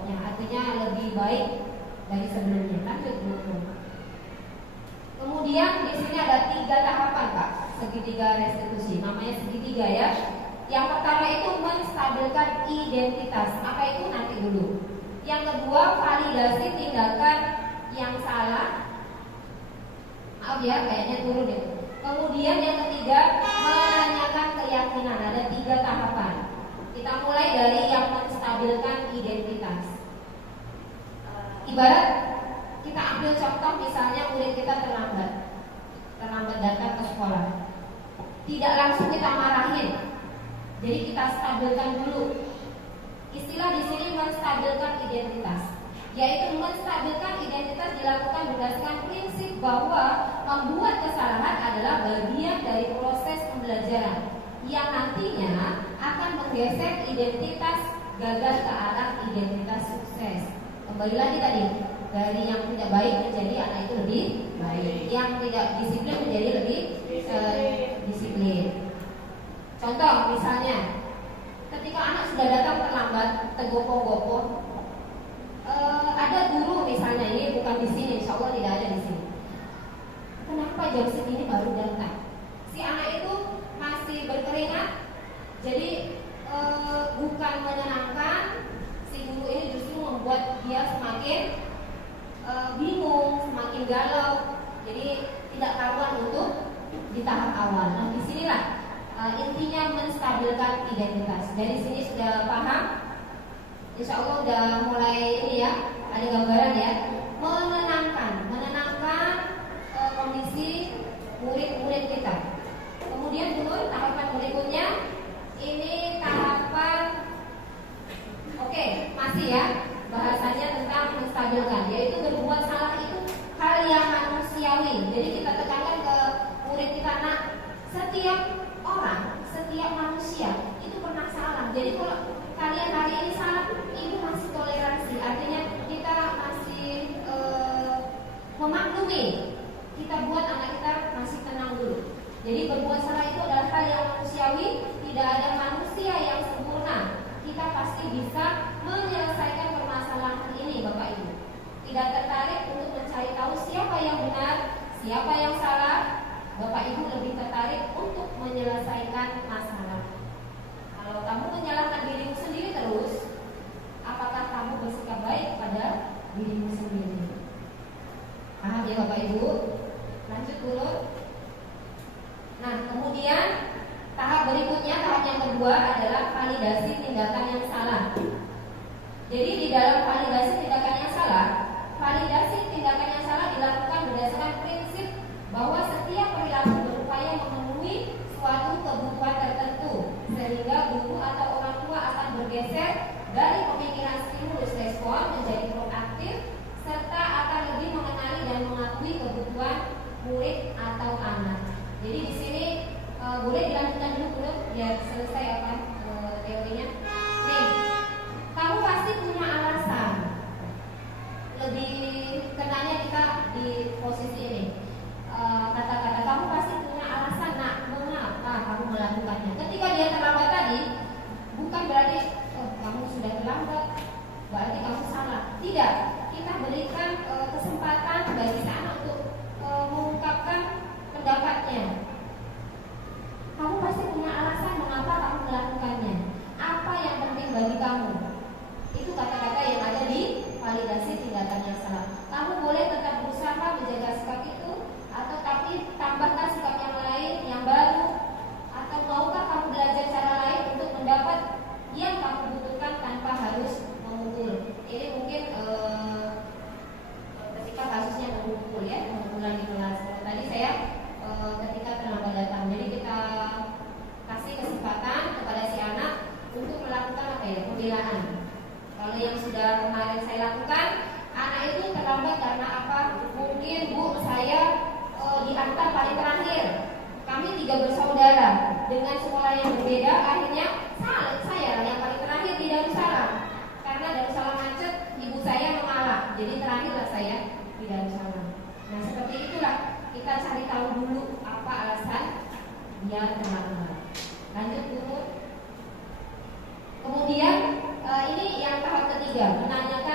jawabnya, artinya lebih baik dari sebelumnya. Lanjut Bu. Kemudian di sini ada 3 tahapan Pak, segitiga restitusi. Namanya segitiga ya. Yang pertama itu menstabilkan identitas. Apa itu nanti dulu. Yang kedua validasi tindakan yang salah. Maaf ya, kayaknya turun ya. Kemudian yang ketiga menanyakan keyakinan. Ada 3 tahapan. Kita mulai dari yang menstabilkan identitas. Ibarat kita ambil contoh misalnya murid kita terlambat datang ke sekolah. Tidak langsung kita marahin. Jadi kita stabilkan dulu. Istilah di sini menstabilkan identitas, yaitu menstabilkan identitas dilakukan berdasarkan prinsip bahwa membuat kesalahan adalah bagian dari proses pembelajaran yang nantinya akan menggeser identitas gagal ke arah identitas sukses. Kembali lagi tadi, dari yang tidak baik menjadi anak itu lebih baik, yang tidak disiplin menjadi lebih disiplin. Contoh misalnya, ketika anak sudah datang terlambat, tergopoh-gopoh, ada guru misalnya, ini bukan di sini, insya Allah tidak ada di sini. Kenapa jam segini baru datang? Si anak itu masih berkeringat, jadi bukan menyenangkan. Si guru ini justru membuat dia semakin bingung, semakin galau. Jadi tidak karuan untuk di tahap awal. Nah disinilah intinya menstabilkan identitas. Dari sini sudah paham? Insya Allah udah mulai ini ya, ada gambaran ya. Menenangkan kondisi murid-murid kita. Kemudian dulu tahapan berikutnya, ini tahapan, oke, masih ya, bahasanya tentang menstabilkan, yaitu berbuat salah itu hal yang manusiawi. Jadi kita tekankan ke murid kita, nah, setiap orang, setiap manusia itu pernah salah. Jadi kalau kalian hari ini salah, itu masih toleransi. Artinya kita masih memaklumi. Kita buat anak kita masih tenang dulu. Jadi berbuat salah itu adalah hal yang manusiawi. Tidak ada manusia yang sempurna. Kita pasti bisa menyelesaikan permasalahan ini, Bapak Ibu. Tidak tertarik untuk mencari tahu siapa yang benar, siapa yang salah. Bapak Ibu lebih tertarik untuk menyelesaikan masalah. Kalau kamu menyalahkan dirimu sendiri terus, apakah kamu bersikap baik pada dirimu sendiri? Paham ya Bapak Ibu? Lanjut dulu. Nah kemudian tahap berikutnya, tahap yang kedua adalah validasi tindakan yang salah. Jadi di dalam validasi tindakan yang salah dilakukan berdasarkan prinsip bahwa setiap perilaku berupaya memenuhi suatu kebutuhan tertentu, sehingga guru atau orang tua akan bergeser dari pemikiran stimulus respon menjadi proaktif, serta akan lebih mengenali dan mengakui kebutuhan murid atau anak. Jadi di sini boleh dilanjutkan dulu biar selesai apa teorinya. Nih, kamu pasti punya alasan. Lebih kenanya kita di posisi ini. Kata-kata kamu pasti punya alasan, nak, mengapa kamu melakukannya. Ketika dia terlambat tadi, bukan berarti kamu sudah terlambat, berarti kamu salah. Tidak, kita berikan kesempatan bagi si anak untuk mengungkapkan pendapatnya. Kamu pasti punya alasan mengapa kamu melakukannya. Apa yang penting bagi kamu? Itu kata-kata yang ada di validasi tindakan yang salah. Kamu boleh tetap berusaha menjaga sikap itu, atau tapi tambahkan sikap yang lain, yang baru. Atau maukah kamu belajar cara lain untuk mendapat yang kamu butuhkan tanpa harus memukul. Ini mungkin ketika kasusnya memukul ya, pemukulan di kelas. Tadi saya ketika terlambat datang. Jadi kita kasih kesempatan kepada si anak untuk melakukan apa ya, pembelaan. Kalau yang sudah kemarin saya lakukan, anak itu terlambat karena apa? Mungkin Bu, saya diantar paling terakhir. Kami 3 bersaudara dengan sekolah yang berbeda, akhirnya saya yang paling terakhir di Darussalam. Karena Darussalam macet, ibu saya mengalah, jadi terakhirlah saya di Darussalam. Nah seperti itulah, kita cari tahu dulu apa alasan dia terlambat. Lanjut dulu. Kemudian ini yang tahap ketiga, menanyakan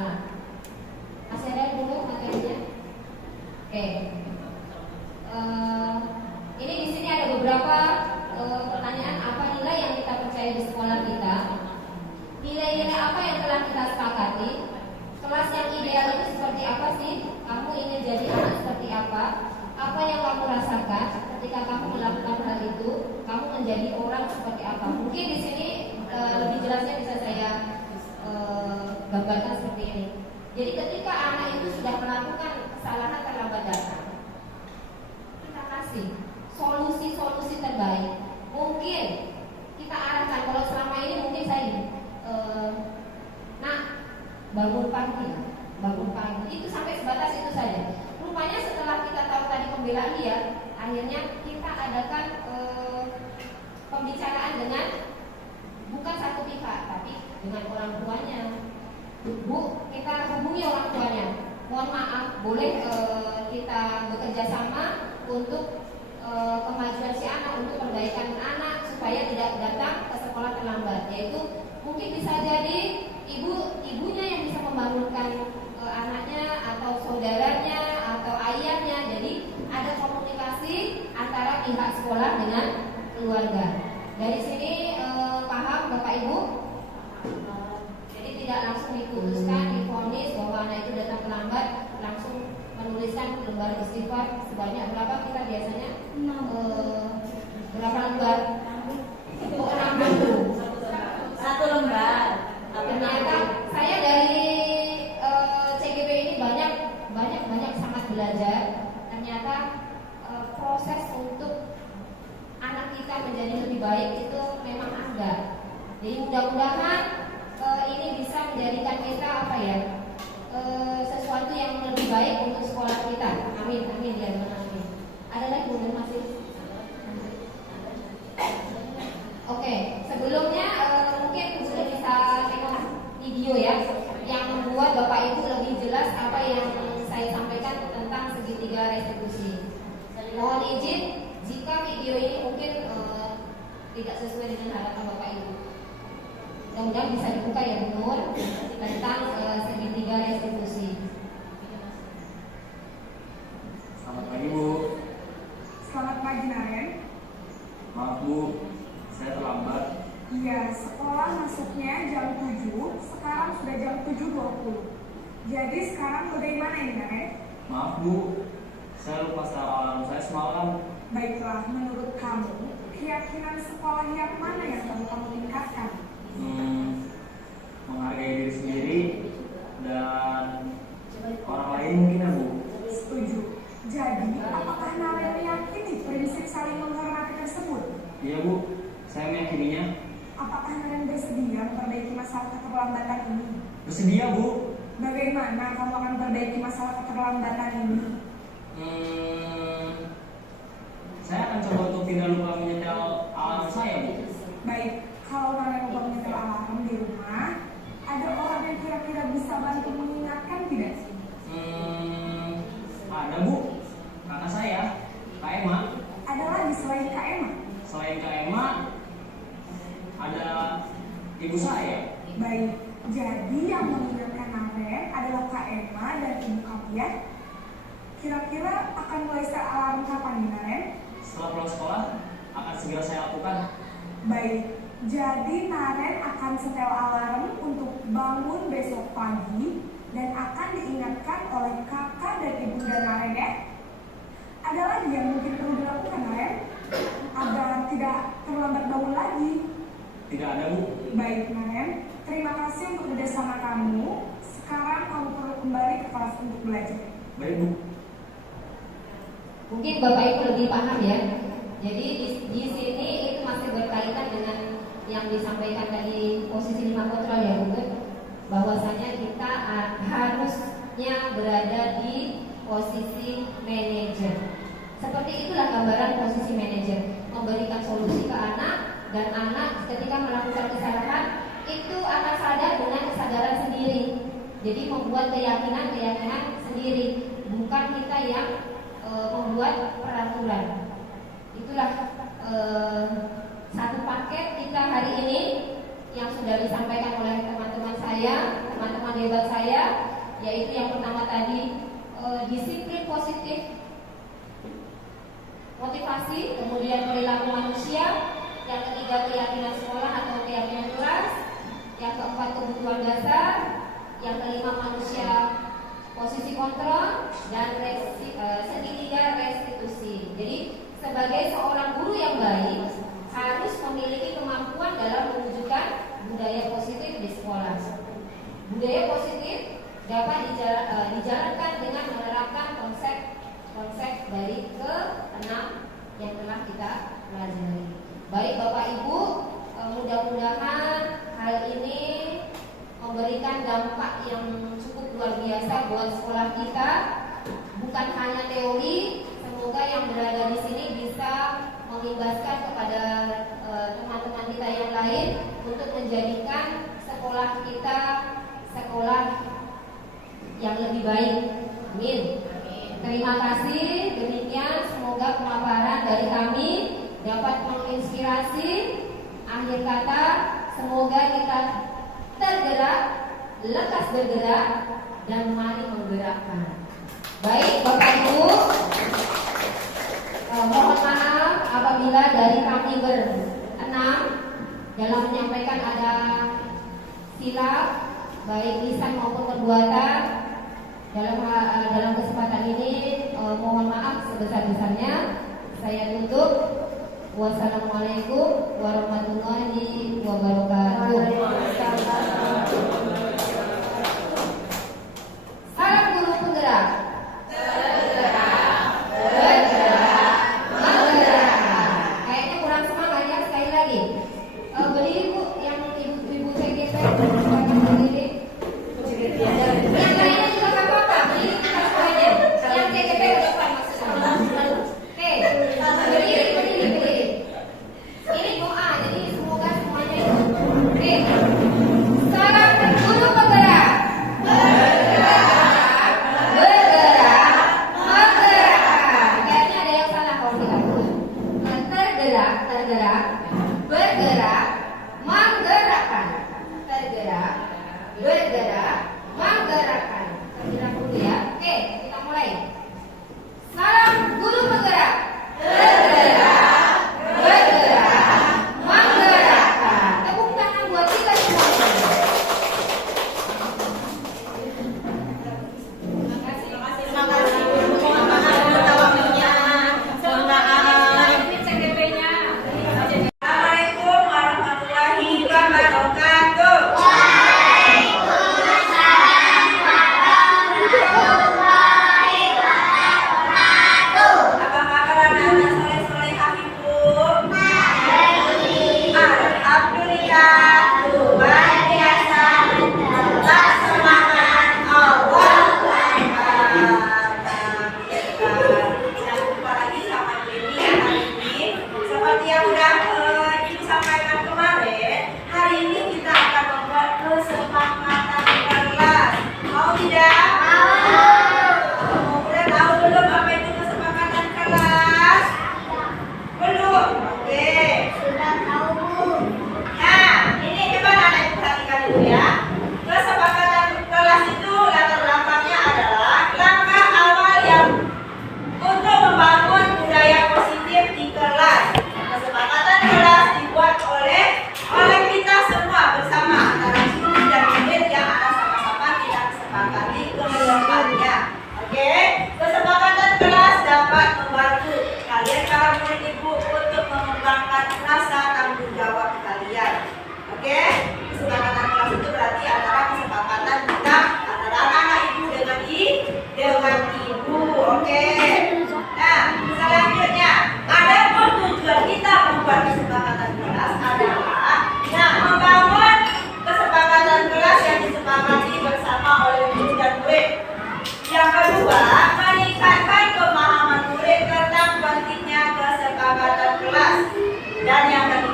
masalah. Masih ada dulu materinya? Oke. Ini di sini ada beberapa pertanyaan. Apa nilai yang kita percaya di sekolah kita? Nilai-nilai apa yang telah kita sepakati? Kelas yang ideal itu seperti apa sih? Kamu ingin jadi anak seperti apa? Apa yang kamu rasakan ketika kamu melakukan hal itu? Kamu menjadi orang seperti apa? Mungkin di sini lebih jelasnya bisa saya gambarkan seperti ini. Jadi ketika anak itu sudah melakukan kesalahan terlambat datang, kita kasih solusi-solusi terbaik. Mungkin kita arahkan, kalau selama ini mungkin saya bangun pagi itu sampai sebatas itu saja. Rupanya setelah kita tahu tadi pembelaan dia, akhirnya kita adakan pembicaraan dengan bukan satu pihak tapi dengan orang tuanya. Bu, kita hubungi orang tuanya. Mohon maaf, boleh kita bekerja sama untuk kemajuan si anak, untuk perbaikan anak supaya tidak datang ke sekolah terlambat. Yaitu mungkin bisa jadi ibunya yang bisa membangunkan anaknya atau saudaranya atau ayahnya. Jadi ada komunikasi antara pihak sekolah dengan keluarga. Dari sini paham Bapak Ibu? Jadi tidak langsung diputuskan, divonis bahwa anak itu datang terlambat, langsung menuliskan lembar istighfar sebanyak berapa kita biasanya? Berapa lembar? 6 Satu lembar. Ternyata saya dari CGP ini banyak sangat belajar. Ternyata proses untuk anak kita menjadi lebih baik itu memang ada. Jadi mudah-mudahan ini bisa menjadikan kita sesuatu yang lebih baik untuk sekolah kita. Amin, amin ya Tuhan, amin. Ada lagi boleh masih? Oke, sebelumnya mungkin sudah bisa tengok video ya, yang membuat Bapak Ibu lebih jelas apa yang saya sampaikan tentang segitiga restitusi. Mohon izin jika video ini mungkin tidak sesuai dengan harapan Bapak Ibu. Mudah-mudahan bisa dibuka ya Bu Nur tentang segitiga restitusi. Selamat pagi Bu. Selamat pagi Naren. Maaf Bu, saya terlambat. Iya, sekolah masuknya jam 7, sekarang sudah jam 7.20. Jadi sekarang bagaimana ini Naren? Maaf Bu, saya lupa setel alarm saya semalam. Baiklah, menurut kamu, keyakinan sekolah yang mana yang perlu kamu tingkatkan? Menghargai diri sendiri dan orang lain mungkin ya Bu. Setuju. Jadi, apakah Naren meyakini prinsip saling menghormati tersebut? Iya Bu, saya meyakininya. Apakah Naren bersedia memperbaiki masalah keterlambatan ini? Bersedia Bu. Bagaimana kamu akan memperbaiki masalah keterlambatan ini? Saya akan coba untuk tidak lupa menyetel alarm saya Bu. Baik, kalau Naren lupa menyetel alarm di rumah, ada orang yang kira-kira bisa bantu mengingatkan tidak? Ada Bu, kakak saya, Kak Emma. Ada lagi selain Kak Emma? Selain Kak Emma, ada ibu saya. Baik, jadi yang mengingatkan Naren adalah Kak Emma dan ibu kamu ya? Kira-kira akan mulai setel alarm kapan nih Naren? Setelah pulang sekolah, akan segera saya lakukan. Baik, jadi Naren akan setel alarm untuk bangun besok pagi dan akan diingatkan oleh kakak dan ibunda Naren ya. Ada lagi yang mungkin perlu dilakukan Naren agar tidak terlambat bangun lagi? Tidak ada Bu. Baik Naren, terima kasih untuk kerjasama kamu. Sekarang kamu perlu kembali ke kelas untuk belajar. Baik Bu. Mungkin Bapak Ibu lebih paham ya. Jadi di sini itu masih berkaitan dengan yang disampaikan dari posisi 5 kontrol ya Bu, bahwasanya kita harusnya berada di posisi manajer. Seperti itulah gambaran posisi manajer, memberikan solusi ke anak, dan anak ketika melakukan kesalahan itu akan sadar dengan kesadaran sendiri. Jadi membuat keyakinan sendiri, bukan kita yang membuat peraturan. Itulah satu paket kita hari ini yang sudah disampaikan oleh teman-teman saya. teman-teman hebat saya, yaitu yang pertama tadi disiplin positif, motivasi, kemudian perilaku manusia, yang ketiga keyakinan sekolah atau keyakinan kelas, yang keempat kebutuhan dasar, yang kelima manusia posisi kontrol, dan ketiga restitusi. Jadi sebagai seorang guru yang baik harus memiliki kemampuan dalam mewujudkan budaya positif di sekolah. Budaya positif dapat dijalankan dengan menerapkan konsep dari ke-6 yang telah kita pelajari. Baik Bapak Ibu, mudah-mudahan hal ini memberikan dampak yang cukup luar biasa buat sekolah kita. Bukan hanya teori, semoga yang berada di sini bisa mengimbaskan kepada teman-teman kita yang lain untuk menjadikan sekolah kita sekolah yang lebih baik. Amin. Terima kasih. Demikian semoga pemaparan dari kami dapat menginspirasi. Akhir kata, semoga kita tergerak, lekas bergerak, dan mari menggerakkan. Baik Bapak Ibu, mohon maaf apabila dari kami berenam dalam menyampaikan ada silap, baik lisan maupun perbuatan. Dalam kesempatan ini mohon maaf sebesar-besarnya. Saya tutup. Wassalamualaikum warahmatullahi wabarakatuh. Salam guru penggerak. Bergerak, menggerakkan. Kayaknya kurang semangat ya, sekali lagi. Berdiri Bu, yang ibu CGP berdiri. Yang lainnya juga nggak apa-apa. Berdiri kita semuanya. Yang CGP ke depan maksudnya. Oke, berdiri. Ini doa, jadi semoga semuanya itu. Oke. Salam guru penggerak. Bergerak, menggerakkan. Kayaknya ada yang salah kalau tidak. Tergerak, bergerak, menggerakkan. Tergerak, bergerak, menggerakkan. Tergerak dulu ya. Oke, kita mulai. Salam guru penggerak. Bergerak, menggerakkan. Tepuk tangan buat kita semua. Terima kasih. Terima kasih guru. Mohon maaf minta waktunya. Ini CGP-nya. Assalamualaikum warahmatullahi wabarakatuh. Apa kabar anak-anak soleh-solehah Ibu? Alhamdulillah, luar biasa. Tetap semangat, Allah Akbar. Kita jumpa lagi sama Jenny ya hari ini. Seperti yang udah Ibu sampaikan kemarin, hari ini kita akan membuat kesepakatan kelas. Mau tidak? Udah tahu belum apa itu kesepakatan kelas? Belum? Oke. Sudah tahu Bu. Nah, ini coba anak ibu perhatikan dulu ya. Kesepakatan kelas itu latar belakangnya adalah langkah awal yang untuk membangun budaya positif di kelas. Kesepakatan kelas dibuat oleh kita semua bersama antara guru dan murid yang akan sama-sama kita kesepakati kedepannya. Oke, kesepakatan kelas dapat membantu kalian para murid ibu untuk mengembangkan rasa tanggung jawab kalian. Oke, kesepakatan kelas itu berarti antara kesepakatan kita antara anak-anak ibu dengan ibu. Oke. Nah, selanjutnya ada tujuan kita membuat kesepakatan kelas adalah membangun kesepakatan kelas yang disepakati bersama oleh guru dan murid. Yang kedua, meningkatkan pemahaman murid tentang pentingnya kesepakatan kelas. Dan yang ketiga,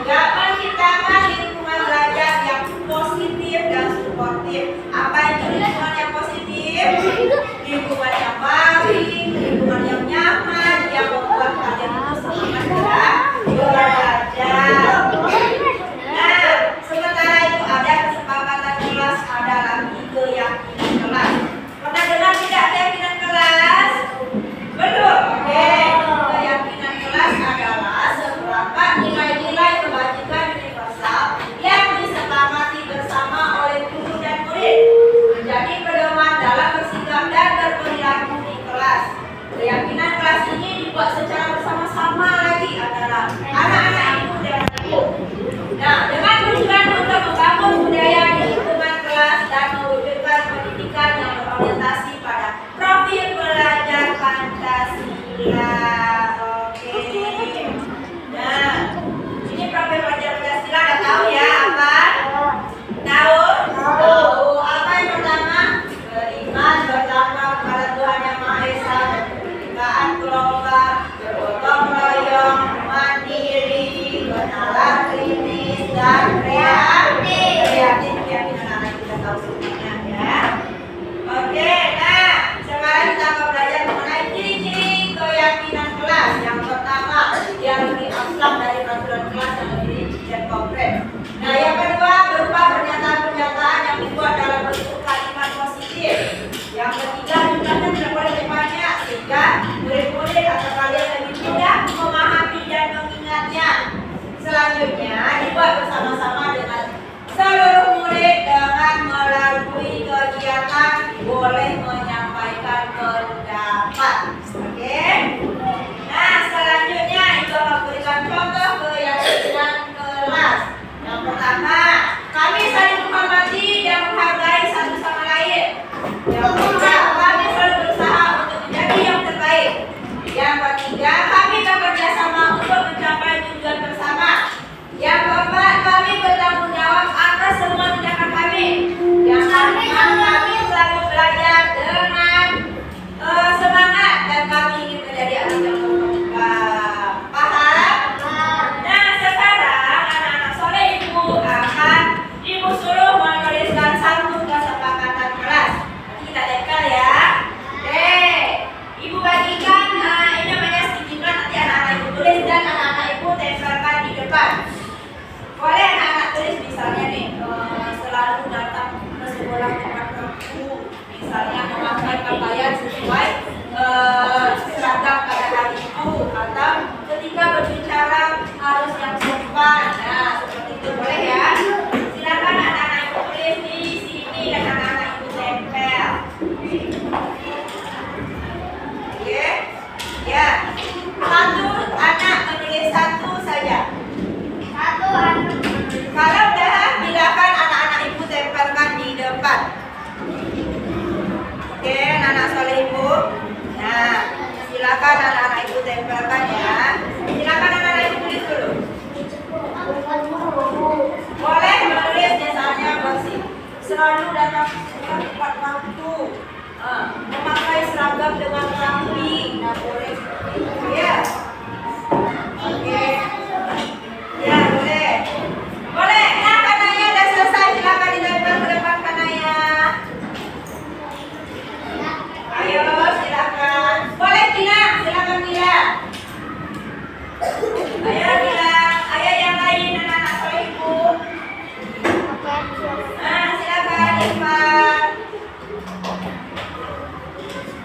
mengetahui kegiatan boleh menyampaikan pendapat. Oke. Nah, selanjutnya Ibu akan berikan contoh keyakinan kelas. Yang pertama, kami saling menghormati dan menghargai satu sama lain. Yang kedua, kami selalu berusaha untuk menjadi yang terbaik. Yang ketiga, kami bekerja sama untuk mencapai tujuan bersama. Yang keempat, kami bertanggung jawab atas semua tindakan kami. Yang kelima, kami selalu belajar dengan semangat dan kami ingin menjadi anak yang berkembang. Paham? Nah, sekarang anak-anak soleh Ibu suruh menuliskan satu kesepakatan kelas. Nanti kita tempel ya. Oke, Ibu bagikan ini namanya sticky note, nanti anak-anak Ibu tulis dan anak-anak Ibu tempelkan di depan. Boleh anak-anak tulis misalnya nih, selalu datang ke sekolah tepat waktu, misalnya memakai pakaian sesuai seragam pada hari itu, atau ketika berbicara harus yang sopan. Nah, seperti itu boleh ya. Silakan anak-anak Ibu tulis di sini dan anak-anak Ibu tempel. Oke, ya. Satu anak menulis satu saja. Kalau udah, silakan anak-anak Ibu tempelkan di depan. Oke, anak-anak soleh Ibu. Nah, silakan anak-anak Ibu tempelkan ya. Silakan anak-anak Ibu tulis dulu. Boleh menulis misalnya bersih. Selalu datang tepat waktu. Memakai seragam dengan rapi. Nah, boleh. Ya. Oke. Ya, boleh. Boleh. Nah, kananya udah selesai. Silakan ditempel ke depan kananya. Ayo, silakan. Boleh Tina, silakan Tina. Ayo Tina, ayo yang lain anak-anak soleh Ibu. Nah, silakan Irfan.